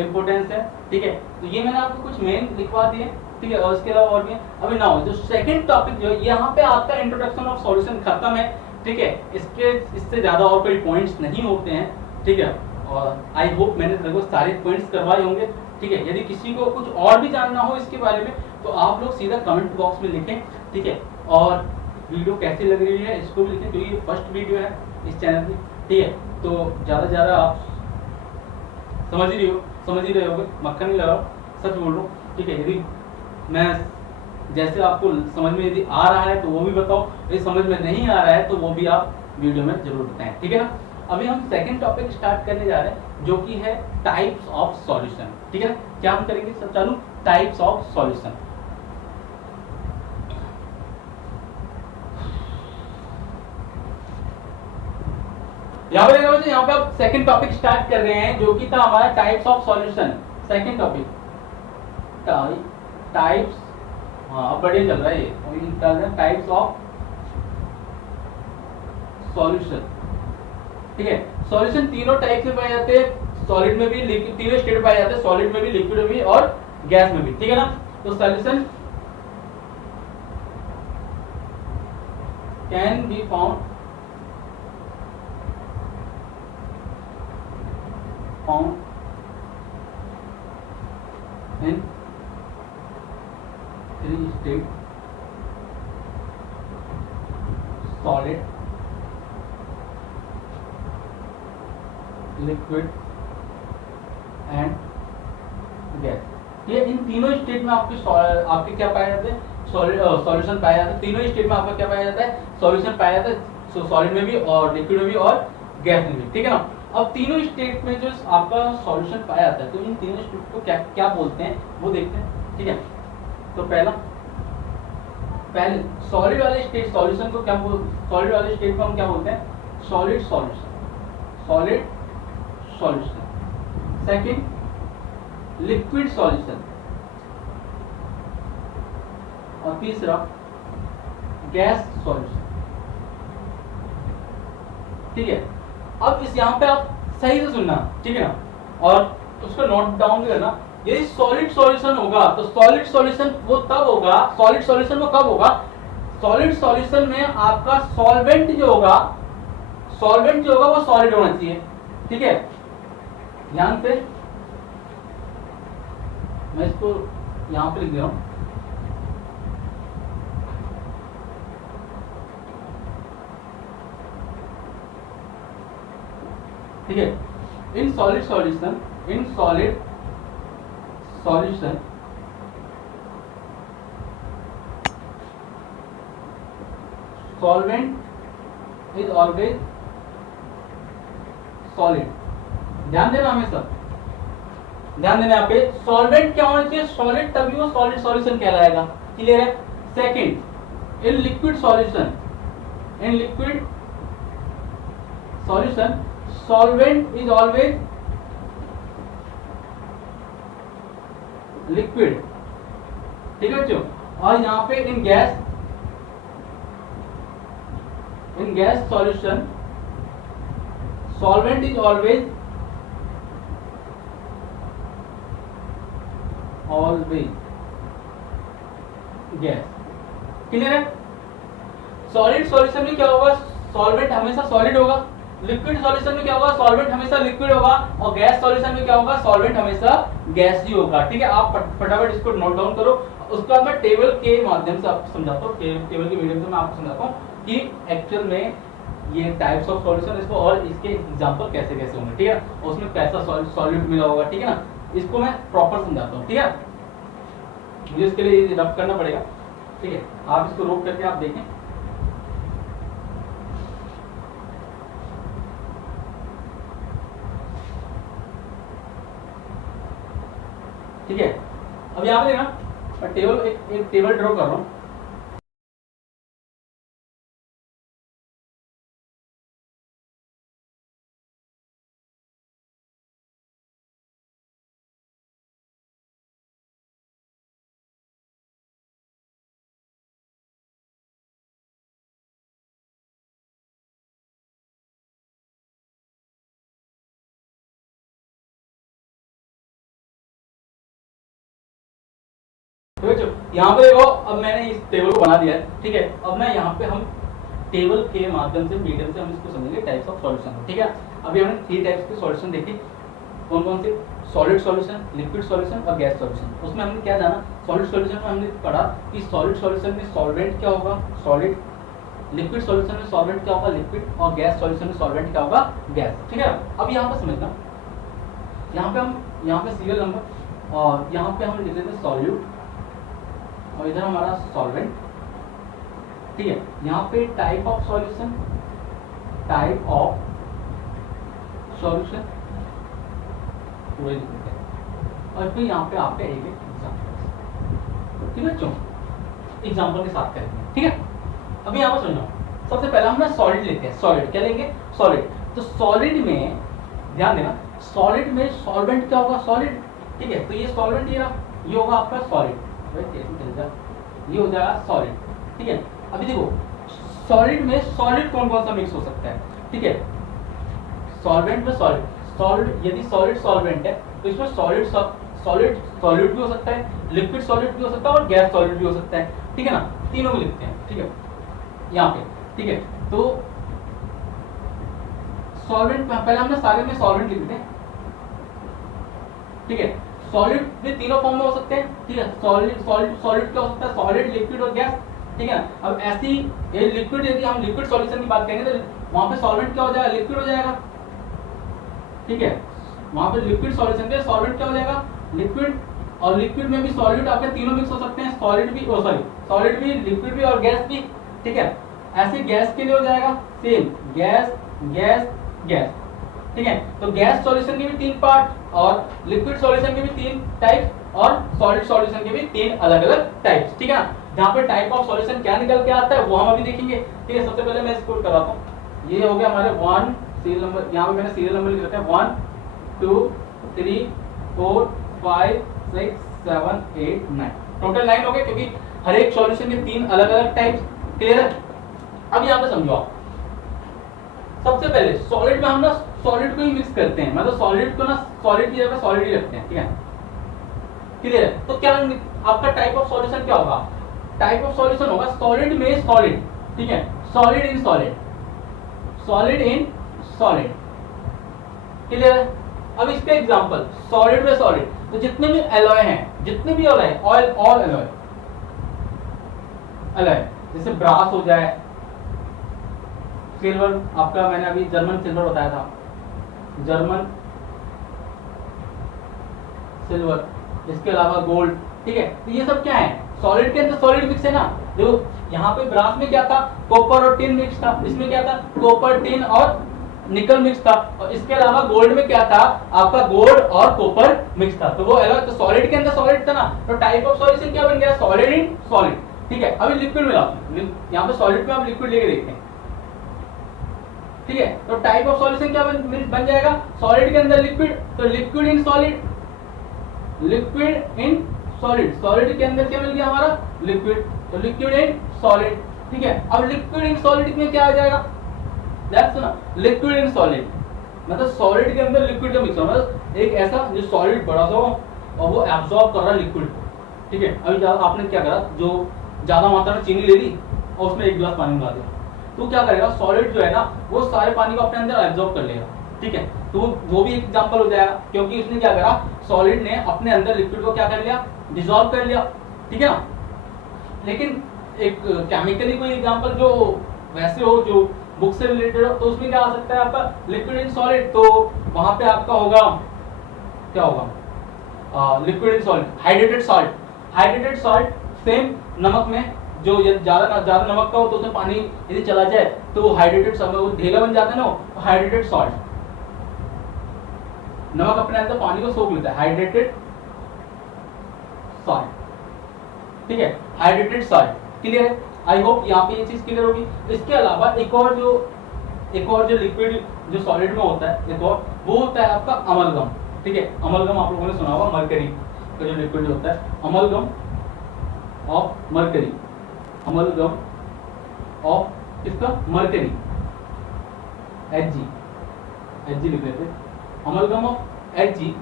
इंपोर्टेंस है, ठीक है। तो ये मैंने आपको कुछ मेन लिखवा दिए, ठीक है, और इसके अलावा और भी। अभी नाउ जो सेकंड टॉपिक जो है, यहाँ पे आपका इंट्रोडक्शन ऑफ सॉल्यूशन खत्म है, ठीक है। इससे ज्यादा और कोई पॉइंट्स नहीं होते हैं, ठीक है। और आई होप मैंने लगभग सारे पॉइंट्स करवाए होंगे, ठीक है। यदि किसी को कुछ और भी जानना हो इसके बारे में तो आप लोग सीधा कमेंट बॉक्स में लिखें, ठीक है। और वीडियो कैसी लग रही है इसको भी लिखें, क्योंकि ये फर्स्ट वीडियो है इस चैनल की, ठीक है। तो ज़्यादा से ज़्यादा आप समझ ही रहे होगे, मक्खन नहीं लगाओ, सच बोल रहा हूँ, ठीक है। यदि मैं जैसे आपको समझ में यदि आ रहा है तो वो भी बताओ, यदि समझ में नहीं आ रहा है तो वो भी आप वीडियो में जरूर बताएं, ठीक है ना। अभी हम सेकंड टॉपिक स्टार्ट करने जा रहे हैं जो कि है टाइप्स ऑफ सॉल्यूशन, ठीक है ना। क्या हम करेंगे, सब चालू, टाइप्स ऑफ सॉल्यूशन। यहाँ पे देखो बच्चे, यहाँ पे आप सेकंड टॉपिक स्टार्ट कर रहे हैं जो कि था हमारा types of solution. Second topic types, हाँ अब बढ़िया चल रहा है ये, टाइप्स ऑफ सॉल्यूशन, ठीक है। सॉल्यूशन तीनों टाइप से पाए जाते हैं, सॉलिड में भी, लिक्विड, तीनों स्टेट में पाए जाते हैं, सॉलिड में भी, लिक्विड में भी और गैस में भी, ठीक है ना। तो solution can be found in three state: solid, liquid and gas. ये इन तीनों स्टेट में आपके क्या पाया जाता है, सॉल्यूशन पाया जाता है। तीनों स्टेट में आपका क्या पाया जाता है, सॉल्यूशन पाया जाता है, सॉलिड में भी और लिक्विड में भी और गैस में भी, ठीक है ना। अब तीनों स्टेट में जो आपका सॉल्यूशन पाया जाता है, तो इन तीनों स्टेट को क्या क्या बोलते हैं वो देखते हैं, ठीक है। तो पहले सॉलिड वाले स्टेट सॉल्यूशन को क्या सॉलिड वाले स्टेट को हम क्या बोलते हैं, solid solution. Second liquid solution, और तीसरा गैस सॉल्यूशन, ठीक है। अब इस यहाँ पे आप सही से सुनना, ठीक है ना, और उसको नोट डाउन भी करना। यदि सॉलिड सॉल्यूशन होगा तो सॉलिड सॉल्यूशन वो तब होगा, सॉलिड सॉल्यूशन वो कब होगा, सॉलिड सॉल्यूशन में आपका सॉल्वेंट जो होगा वो सॉलिड होना चाहिए, ठीक है। ध्यान से मैं इसको यहां पे लिख दे रहा हूं, ठीक है। In solid solution solvent is always solid. ध्यान देना, हमेशा ध्यान देना। यहाँ पे सॉल्वेंट क्या होना चाहिए, सॉलिड, तभी वो सॉलिड सॉल्यूशन कहलाएगा, क्लियर है। Second, in liquid solution solvent is always liquid, ठीक है बच्चों। और यहाँ पे इन gas solution solvent is always gas, clear है। सॉलिड सॉल्यूशन में क्या होगा, सॉल्वेंट हमेशा सॉलिड होगा। लिक्विड सॉल्यूशन में क्या होगा, सॉल्वेंट हमेशा लिक्विड होगा। और गैस सॉल्यूशन में क्या होगा, सॉल्वेंट हमेशा गैस ही होगा, ठीक है। आप फटाफट इसको नोट डाउन करो। उसके बाद मैं टेबल के माध्यम से आपको समझाता हूँ, टेबल के मीडियम से मैं आपको समझाता हूँ कि एक्चुअल में ये टाइप्स ऑफ सॉल्यूशन, इसको और इसके एग्जांपल कैसे कैसे होंगे, ठीक है। और उसमें कैसा सॉल्यूट मिला होगा, ठीक है ना। इसको मैं प्रॉपर समझाता हूँ, ठीक है। मुझे इसके लिए रब करना पड़ेगा, ठीक है। आप इसको रोक करके आप देखें, ठीक है। अब यहाँ पे देखना, मैं एक टेबल ड्रॉ कर रहा हूँ। यहाँ पे देखो, अब मैंने इस टेबल को बना दिया है, ठीक है। अब ना यहाँ पे हम टेबल के माध्यम से, मीडियम से हम इसको समझेंगे टाइप्स ऑफ सॉल्यूशन, ठीक है। अभी हमने 3 टाइप्स के सॉल्यूशन देखे, कौन कौन से, सॉलिड सॉल्यूशन, लिक्विड सॉल्यूशन और गैस सॉल्यूशन। उसमें हमने क्या जाना, सॉलिड सॉल्यूशन में हमने पढ़ा कि सॉलिड सॉल्यूशन में सॉल्वेंट क्या होगा, सॉलिड, लिक्विड सॉल्यूशन में सॉल्वेंट क्या होगा, लिक्विड, और गैस सॉल्यूशन में सॉल्वेंट क्या होगा, गैस। ठीक है, अब यहाँ पे समझना, यहाँ पे सीरियल नंबर और यहाँ पे हम लिख देते हैं सॉल्यूट और इधर हमारा सॉल्वेंट। ठीक है, यहाँ पे type of solution, type of solution पूरे लिख देते हैं और फिर यहाँ पे आपके एक एग्जाम्पल। ठीक है बच्चों, एग्जाम्पल के साथ करेंगे। ठीक है, अभी यहाँ पर सुनो, सबसे पहले हम ना सॉलिड लेते हैं। सॉलिड क्या लेंगे, सॉलिड। तो सॉलिड में ध्यान देना, सॉलिड में सॉल्वेंट क्या होगा, सॉलिड। ठीक है, तो ये सॉल्वेंट ये होगा आपका सॉलिड, ये हो जाएगा सॉलिड। ठीक है, अभी देखो सॉलिड में सॉलिड कौन कौन सा मिक्स हो सकता है। ठीक है, सॉल्वेंट में सॉलिड, यदि सॉलिड सॉल्वेंट है तो इसमें सॉलिड भी हो सकता है, लिक्विड सॉलिड भी हो सकता है और गैस सॉलिड भी हो सकता है। ठीक है ना, तीनों में लिखते हैं। ठीक है, यहाँ पे। ठीक है, तो सॉल्वेंट पहले हमने सारे में सॉल्वेंट लिख देते हैं। ठीक है, सॉलिड भी तीनों फॉर्म में हो सकते हैं। ठीक है, सॉलिड क्या हो सकता है, सॉलिड, लिक्विड और गैस। ठीक है, अब ऐसी ये लिक्विड, यदि हम लिक्विड सॉल्यूशन की बात करेंगे तो वहां पे सॉल्वेंट क्या हो जाएगा, लिक्विड हो जाएगा। ठीक है, वहां पे लिक्विड सॉल्यूशन के सॉल्वेंट क्या हो जाएगा, लिक्विड, और लिक्विड में भी सॉलिड आपके तीनों मिक्स हो सकते हैं, सॉलिड भी, सॉलिड भी, लिक्विड भी और गैस भी। ठीक है, ऐसे गैस के लिए हो जाएगा सेम, गैस गैस गैस। ठीक है, तो गैस सॉल्यूशन के भी 3 पार्ट और लिक्विड सॉल्यूशन के भी 3 टाइप और सॉलिड सॉल्यूशन के भी 3 अलग अलग टाइप्स। ठीक है ना, जहाँ पे टाइप ऑफ सॉल्यूशन क्या निकल के आता है वो हम अभी देखेंगे। ठीक है, सबसे पहले मैं इसको कराता हूँ। ये हो गया हमारे 1 सीरियल नंबर, यहाँ पे मैंने सीरियल नंबर लिख रखा है 1 2 3 4 5 6 7 8 9, टोटल 9 हो गए, क्योंकि हर एक सॉल्यूशन के 3 अलग अलग टाइप्स। क्लियर है, अब यहाँ पे समझो आप। सबसे पहले सॉलिड में हम ना सॉलिड को ही मिक्स करते हैं, मतलब सॉलिड को ना सॉलिड की जगह सॉलिड ही रखते हैं। ठीक है, क्लियर है, तो क्या आपका टाइप ऑफ सॉल्यूशन क्या होगा, टाइप ऑफ सॉल्यूशन होगा सॉलिड में सॉलिड। ठीक है, solid in solid, solid in solid. Clear है, अब इसका एग्जांपल सॉलिड में सॉलिड, तो जितने भी एलॉय हैं, जितने भी alloy, oil, all alloy, alloy जैसे ब्रास हो जाए, सिल्वर, आपका मैंने अभी जर्मन सिल्वर बताया था, जर्मन सिल्वर, इसके अलावा गोल्ड। ठीक है, तो ये सब क्या है, सॉलिड के अंदर सॉलिड मिक्स है ना। देखो यहाँ पे ब्रास में क्या था, कॉपर और टिन मिक्स था, इसमें क्या था, कॉपर, टिन और निकल मिक्स था, और इसके अलावा गोल्ड में क्या था, आपका गोल्ड और कॉपर मिक्स था, तो वो अलग, तो सॉलिड के अंदर सॉलिड था ना, तो टाइप ऑफ सॉल्यूशन क्या बन गया, सॉलिड इन सॉलिड। ठीक है, अभी लिक्विड में लाओ, यहाँ पे सॉलिड में आप लिक्विड लेके देखते हैं। ठीक है, तो टाइप ऑफ सॉल्यूशन क्या बन जाएगा, सॉलिड के अंदर लिक्विड, तो liquid in solid, liquid in solid, solid के अंदर क्या मिल गया हमारा, लिक्विड, तो लिक्विड इन सॉलिड। ठीक है, अब लिक्विड इन सॉलिड में क्या आ जाएगा, दैट्स ना लिक्विड इन सॉलिड, मतलब सॉलिड के अंदर लिक्विड का मिक्स होना, मतलब एक ऐसा जो सॉलिड बड़ा सा हो और वो एब्जॉर्ब कर रहा है लिक्विड को। ठीक है, अभी आपने क्या करा, जो ज्यादा मात्रा में चीनी ले ली और उसमें 1 गिलास पानी मिला दिया, तो क्या करेगा, सॉलिड जो है ना वो सारे पानी को अपने अंदर एब्जॉर्ब कर लेगा। ठीक है, तो वो भी एक एग्जांपल हो जाएगा, क्योंकि उसने क्या करा, सॉलिड ने अपने अंदर लिक्विड को क्या कर लिया, डिसॉल्व कर लिया। ठीक है ना, लेकिन एक केमिकली कोई एग्जांपल जो वैसे हो, जो बुक से रिलेटेड हो, तो उसमें क्या आ सकता है आपका, लिक्विड इन सॉलिड, तो वहां पे आपका होगा क्या होगा, liquid in solid, hydrated salt. Hydrated salt same नमक में, जो ज्यादा नमक का हो तो उसमें पानी यदि चला जाए तो वो हाइड्रेटेड सॉल्ट, वो ढेला बन जाता है ना, तो हाइड्रेटेड सॉल्ट, नमक अपने अंदर पानी को सोख लेता है, हाइड्रेटेड सॉल्ट। ठीक है, हाइड्रेटेड सॉल्ट। क्लियर है, आई होप यहाँ पे ये चीज क्लियर होगी। इसके अलावा एक और जो लिक्विड जो सॉलिड में होता है, एक और वो होता है आपका अमलगम। ठीक है, अमलगम आप लोगों ने सुना होगा, मरकरी का जो लिक्विड होता है, amalgam of mercury, amalgam of इसका मरकरी, Hg लिख लेते, अमलगम ऑफ Hg।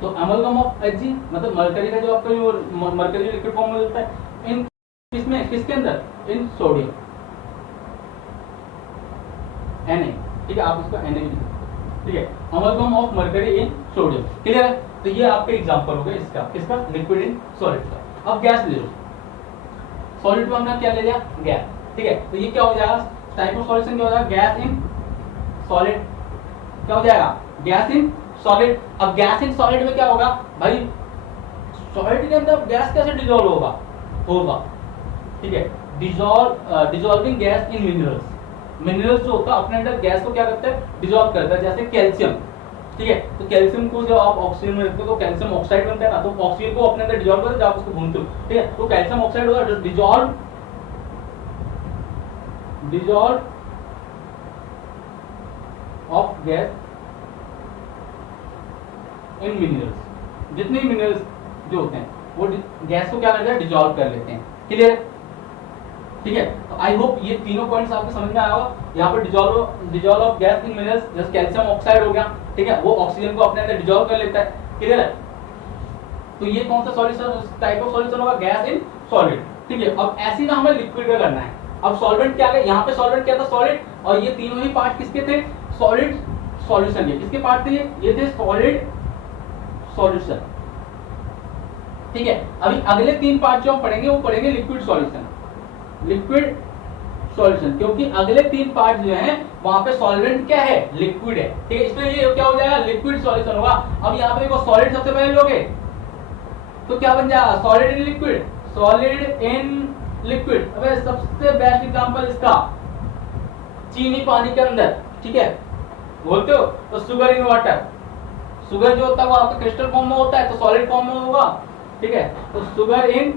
तो अमलगम ऑफ Hg मतलब मरकरी का जो आपका जो मरकरी लिक्विड फॉर्म में होता है, इन इसमें किसके अंदर, इन सोडियम Na। ठीक है, आप इसको Na भी लिखो। ठीक है, amalgam of mercury in sodium. Clear है, तो ये आपके एग्जांपल हो गए इसका लिक्विड इन सॉलिड का। अब गैस ले लो, सॉलिड में हमने क्या ले लिया, गैस। ठीक है, तो ये क्या हो जाएगा, टाइप ऑफ सॉल्यूशन क्या हो जाएगा, गैस इन सॉलिड, क्या हो जाएगा, गैस इन सॉलिड। अब गैस इन सॉलिड में क्या होगा भाई, सॉलिड के अंदर गैस कैसे डिसॉल्व होगा, ठीक है, dissolving gas in minerals. Minerals जो होता है अपने अंदर गैस को क्या करता है, डिसॉल्व करता है, जैसे कैल्शियम, ठीक है, तो कैल्शियम को जब आप ऑक्सीजन में रखते हो तो कैल्शियम ऑक्साइड बनता है ना, तो ऑक्सीजन को अपने अंदर डिसॉल्व करते जब आप उसको भूनते हो, ठीक है, तो कैल्शियम ऑक्साइड होगा dissolve of gas in minerals. जितने मिनरल्स जो होते हैं वो गैस को क्या करते हैं, डिसॉल्व कर लेते हैं। क्लियर, ठीक है, तो आई होप ये तीनों पॉइंट्स आपको समझ में आया होगा। यहाँ पर dissolve of gas in minerals, जैसे कैल्शियम ऑक्साइड हो गया, ठीक है, वो ऑक्सीजन को अपने अंदर डिसॉल्व कर लेता है। क्लियर है, तो ये कौन सा सॉल्यूशन टाइप ऑफ सॉल्यूशन होगा, गैस इन सॉलिड। ठीक है, अब ऐसी ना हमें लिक्विड का करना है। अब सॉल्वेंट क्या है, यहाँ पे सॉल्वेंट क्या था, सॉलिड, और ये तीनों ही पार्ट किसके थे, सॉलिड सॉल्यूशन के। किसके पार्ट थे ये थे सॉलिड सॉल्यूशन। ठीक है, अभी अगले तीन पार्ट जो हम पढ़ेंगे वो पढ़ेंगे लिक्विड सॉल्यूशन, लिक्विड सॉल्यूशन, क्योंकि अगले तीन पार्ट जो हैं वहां पे सॉल्वेंट क्या है, लिक्विड है। ठीक है, इसमें ये क्या हो जाएगा, लिक्विड सॉल्यूशन होगा। अब यहाँ पे देखो सॉलिड सबसे पहले लोगे तो क्या बन जाएगा, solid in liquid, solid in liquid. अबे सबसे बेस्ट एग्जांपल इसका चीनी पानी के अंदर, ठीक है, बोलते हो तो शुगर इन वाटर। शुगर जो होता है वो आपका क्रिस्टल फॉर्म में होता है तो सॉलिड फॉर्म में होगा। ठीक है, तो शुगर इन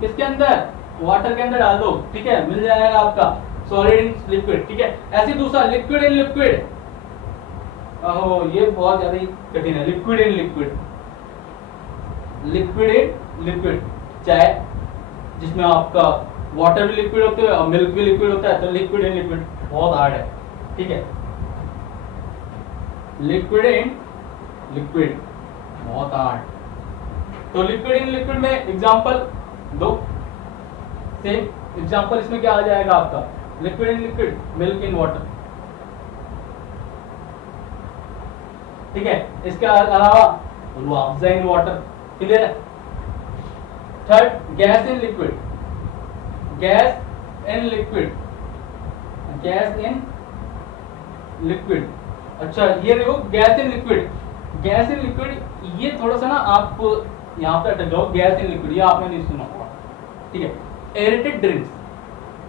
किसके अंदर, वाटर के अंदर डाल दो, ठीक है, मिल जाएगा आपका सॉलिड इन लिक्विड। ठीक है, ऐसे दूसरा लिक्विड इन लिक्विड, ओहो ये बहुत ज्यादा कठिन है, liquid in liquid, liquid in liquid, चाहे जिसमें आपका वाटर भी लिक्विड होते हैं और मिल्क भी लिक्विड होता है, तो लिक्विड इन लिक्विड बहुत हार्ड है। ठीक है, लिक्विड इन लिक्विड बहुत हार्ड। तो लिक्विड इन लिक्विड में एग्जांपल दो, सेम एग्जांपल इसमें क्या आ जाएगा आपका, liquid in liquid, milk in water. ठीक है, इसके अलावा रुआफजा इन वाटर। क्लियर है। Third, gas in liquid, gas in liquid, gas in liquid. अच्छा ये देखो gas in liquid, gas in liquid ये थोड़ा सा ना आप यहाँ पे अटक जाओ, गैस इन लिक्विड ये आपने नहीं सुना होगा। ठीक है, एरेटेड ड्रिंक्स,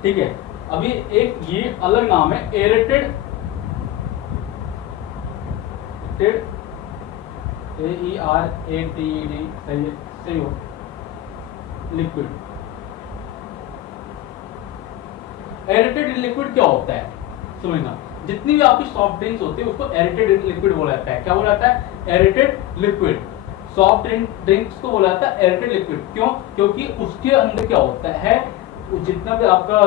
ठीक है, अभी एक ये अलग नाम है एरेटेड, AERATED, सही हो, लिक्विड। एरेटेड लिक्विड क्या होता है समझना, जितनी भी आपकी सॉफ्ट ड्रिंक्स होती है उसको एरेटेड लिक्विड बोला जाता है। क्या बोला जाता है, एरेटेड लिक्विड। सॉफ्ट ड्रिंक्स को बोला जाता है एरेटेड लिक्विड। क्यों, क्योंकि उसके अंदर क्या होता है, जितना भी आपका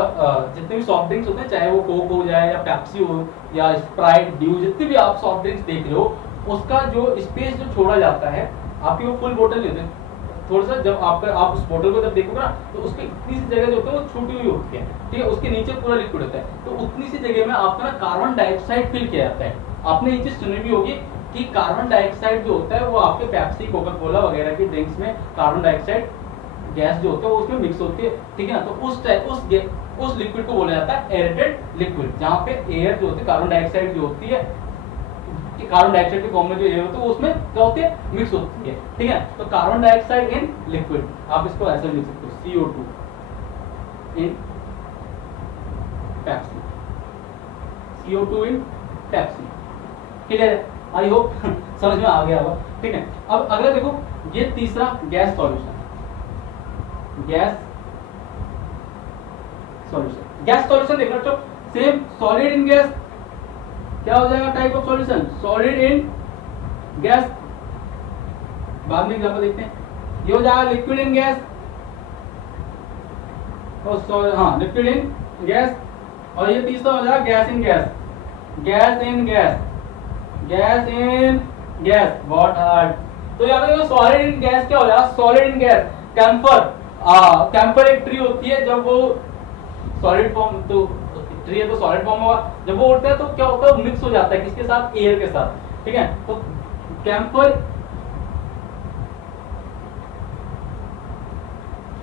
जितने भी सॉफ्ट ड्रिंक्स होते हैं, चाहे वो कोक हो जाए या पेप्सी हो या स्प्राइट, ड्यू, जितने भी आप सॉफ्ट ड्रिंक्स देख रहे हो, उसका जो स्पेस जो छोड़ा जाता है, आपकी वो फुल बोतल नहीं होती, थोड़ा सा जब आप उस बोतल को जब देखोगे ना तो उसकी इतनी सी जगह जो होती है वो छूटी हुई होती है। ठीक है, उसके नीचे पूरा लिक्विड होता है, तो उतनी सी जगह में आपका ना कार्बन डाइऑक्साइड फिल किया जाता है। आपने ये चीज सुनी भी होगी कि कार्बन डाइऑक्साइड जो होता है वो आपके पेप्सी, कोका कोला वगैरह की ड्रिंक्स में कार्बन डाइऑक्साइड गैस जो होता है वो उसमें मिक्स होती है। ठीक है ना, तो उस लिक्विड को बोला जाता है एरेटेड लिक्विड, जहाँ पे एयर जो होती है, कार्बन डाइऑक्साइड जो होती है, कार्बन डाइऑक्साइड के फॉर्म में जो एयर होता है वो उसमें क्या होती है, मिक्स होती है। ठीक है, तो कार्बन डाइऑक्साइड इन लिक्विड, आप इसको ऐसे लिख सकते हो, CO2 इन पेप्सी, CO2 इन पेप्सी। क्लियर है, आई होप समझ में आ गया होगा। ठीक है, अब अगला देखो, ये तीसरा gas solution, gas solution, gas solution देखना बच्चों, सेम सॉलिड इन गैस क्या हो जाएगा, type of solution solid in gas. बाद में एग्जांपल देखते हैं, ये हो जाएगा लिक्विड इन गैस, हाँ लिक्विड इन गैस। और ये तीसरा हो जाएगा gas in gas, gas in gas, gas in gas, बहुत हार्ड। तो यहाँ पे सॉलिड इन गैस क्या हो जाएगा, solid in gas, camphor, camphor एक ट्री होती है, जब वो सॉलिड फॉर्म, तो ट्री है तो सॉलिड फॉर्म होगा, जब वो उड़ता है तो क्या होता है, मिक्स हो जाता है किसके साथ, एयर के साथ। ठीक है, तो कैम्फर,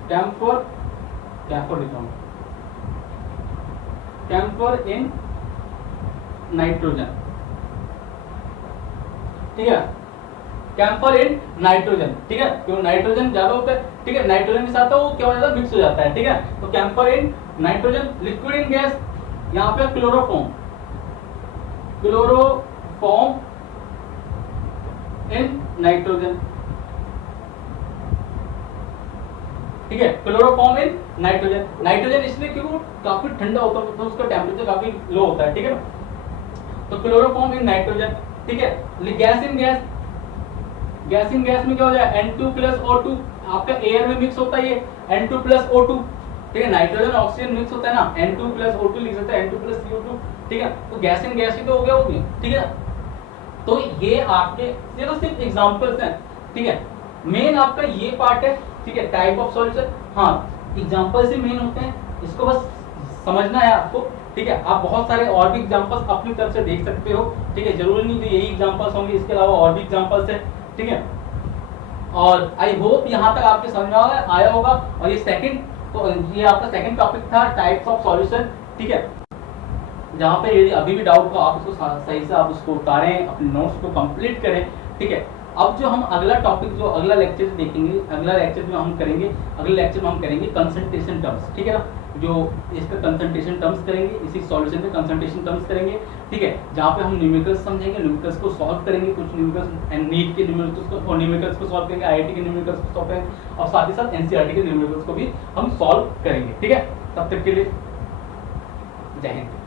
कैम्फर लिखा हूं, कैम्फर इन नाइट्रोजन, ठीक है, कैम्फर इन नाइट्रोजन, ठीक है, क्यों नाइट्रोजन ज्यादा होता है, ठीक है, नाइट्रोजन के साथ वो क्या हो जाता है, मिक्स हो जाता है, ठीक है, तो camphor in nitrogen, liquid in gas, यहाँ पे क्लोरोफॉर्म, क्लोरोफॉर्म इन नाइट्रोजन, ठीक है, क्लोरोफॉर्म इन नाइट्रोजन, नाइट्रोजन इसलिए क्योंकि वो काफी ठंडा होता है, तो उसका टेम्परेचर काफी लो होता है, ठीक है, तो क्लोरोफॉर्म इन नाइट्रोजन, ठीक है, gas in gas, gas in gas में क्या हो जाए N2 प्लस O2, आपका एयर में मिक्स होता है ये N2 प्लस O2, ठीक है, नाइट्रोजन ऑक्सीजन मिक्स होता है ना, N2 प्लस O2 लिख सकते हैं, N2 प्लस CO2, ठीक है, तो गैस इन गैस ही तो हो गया, वो भी, ठीक है, तो ये आपके ये तो सिर्फ एग्जांपल्स हैं, ठीक है, मेन आपका ये पार्ट है, ठीक है, टाइप ऑफ सॉल्यूशन, हाँ एग्जांपल्स ही मेन होते हैं, इसको बस समझना है आपको, ठीक है, आप बहुत सारे और भी एग्जांपल्स अपनी तरफ से देख सकते हो, ठीक है, जरूरी नहीं कि यही एग्जांपल्स होंगे, इसके अलावा और भी एग्जांपल्स है, ठीक है, और आई होप यहाँ तक आपके समझ में आया होगा, और ये सेकंड, तो ये आपका सेकंड टॉपिक था टाइप्स ऑफ सॉल्यूशन, ठीक है, जहाँ पे यदि अभी भी डाउट हो आप उसको सही से आप उसको उतारें, अपने नोट्स को कंप्लीट करें, ठीक है, अब जो हम अगला टॉपिक जो अगला लेक्चर देखेंगे, अगला लेक्चर जो हम करेंगे, अगले लेक्चर में हम करेंगे कंसंट्रेशन टर्म्स, ठीक है ना, जो इसका कंसंट्रेशन टर्म्स करेंगे, इसी सॉल्यूशन के कंसंट्रेशन टर्म्स करेंगे, ठीक है, जहाँ पे हम न्यूमेरिकल्स समझेंगे, न्यूमेरिकल्स को सॉल्व करेंगे, कुछ न्यूमेरिकल्स एंड नीट के न्यूमेरिकल्स को सॉल्व करेंगे, आईआईटी के न्यूमेरिकल्स को सॉल्व करेंगे, और साथ ही साथ एनसीईआरटी के न्यूमेरिकल्स को भी हम सॉल्व करेंगे, ठीक है, तब तक के लिए जय हिंद।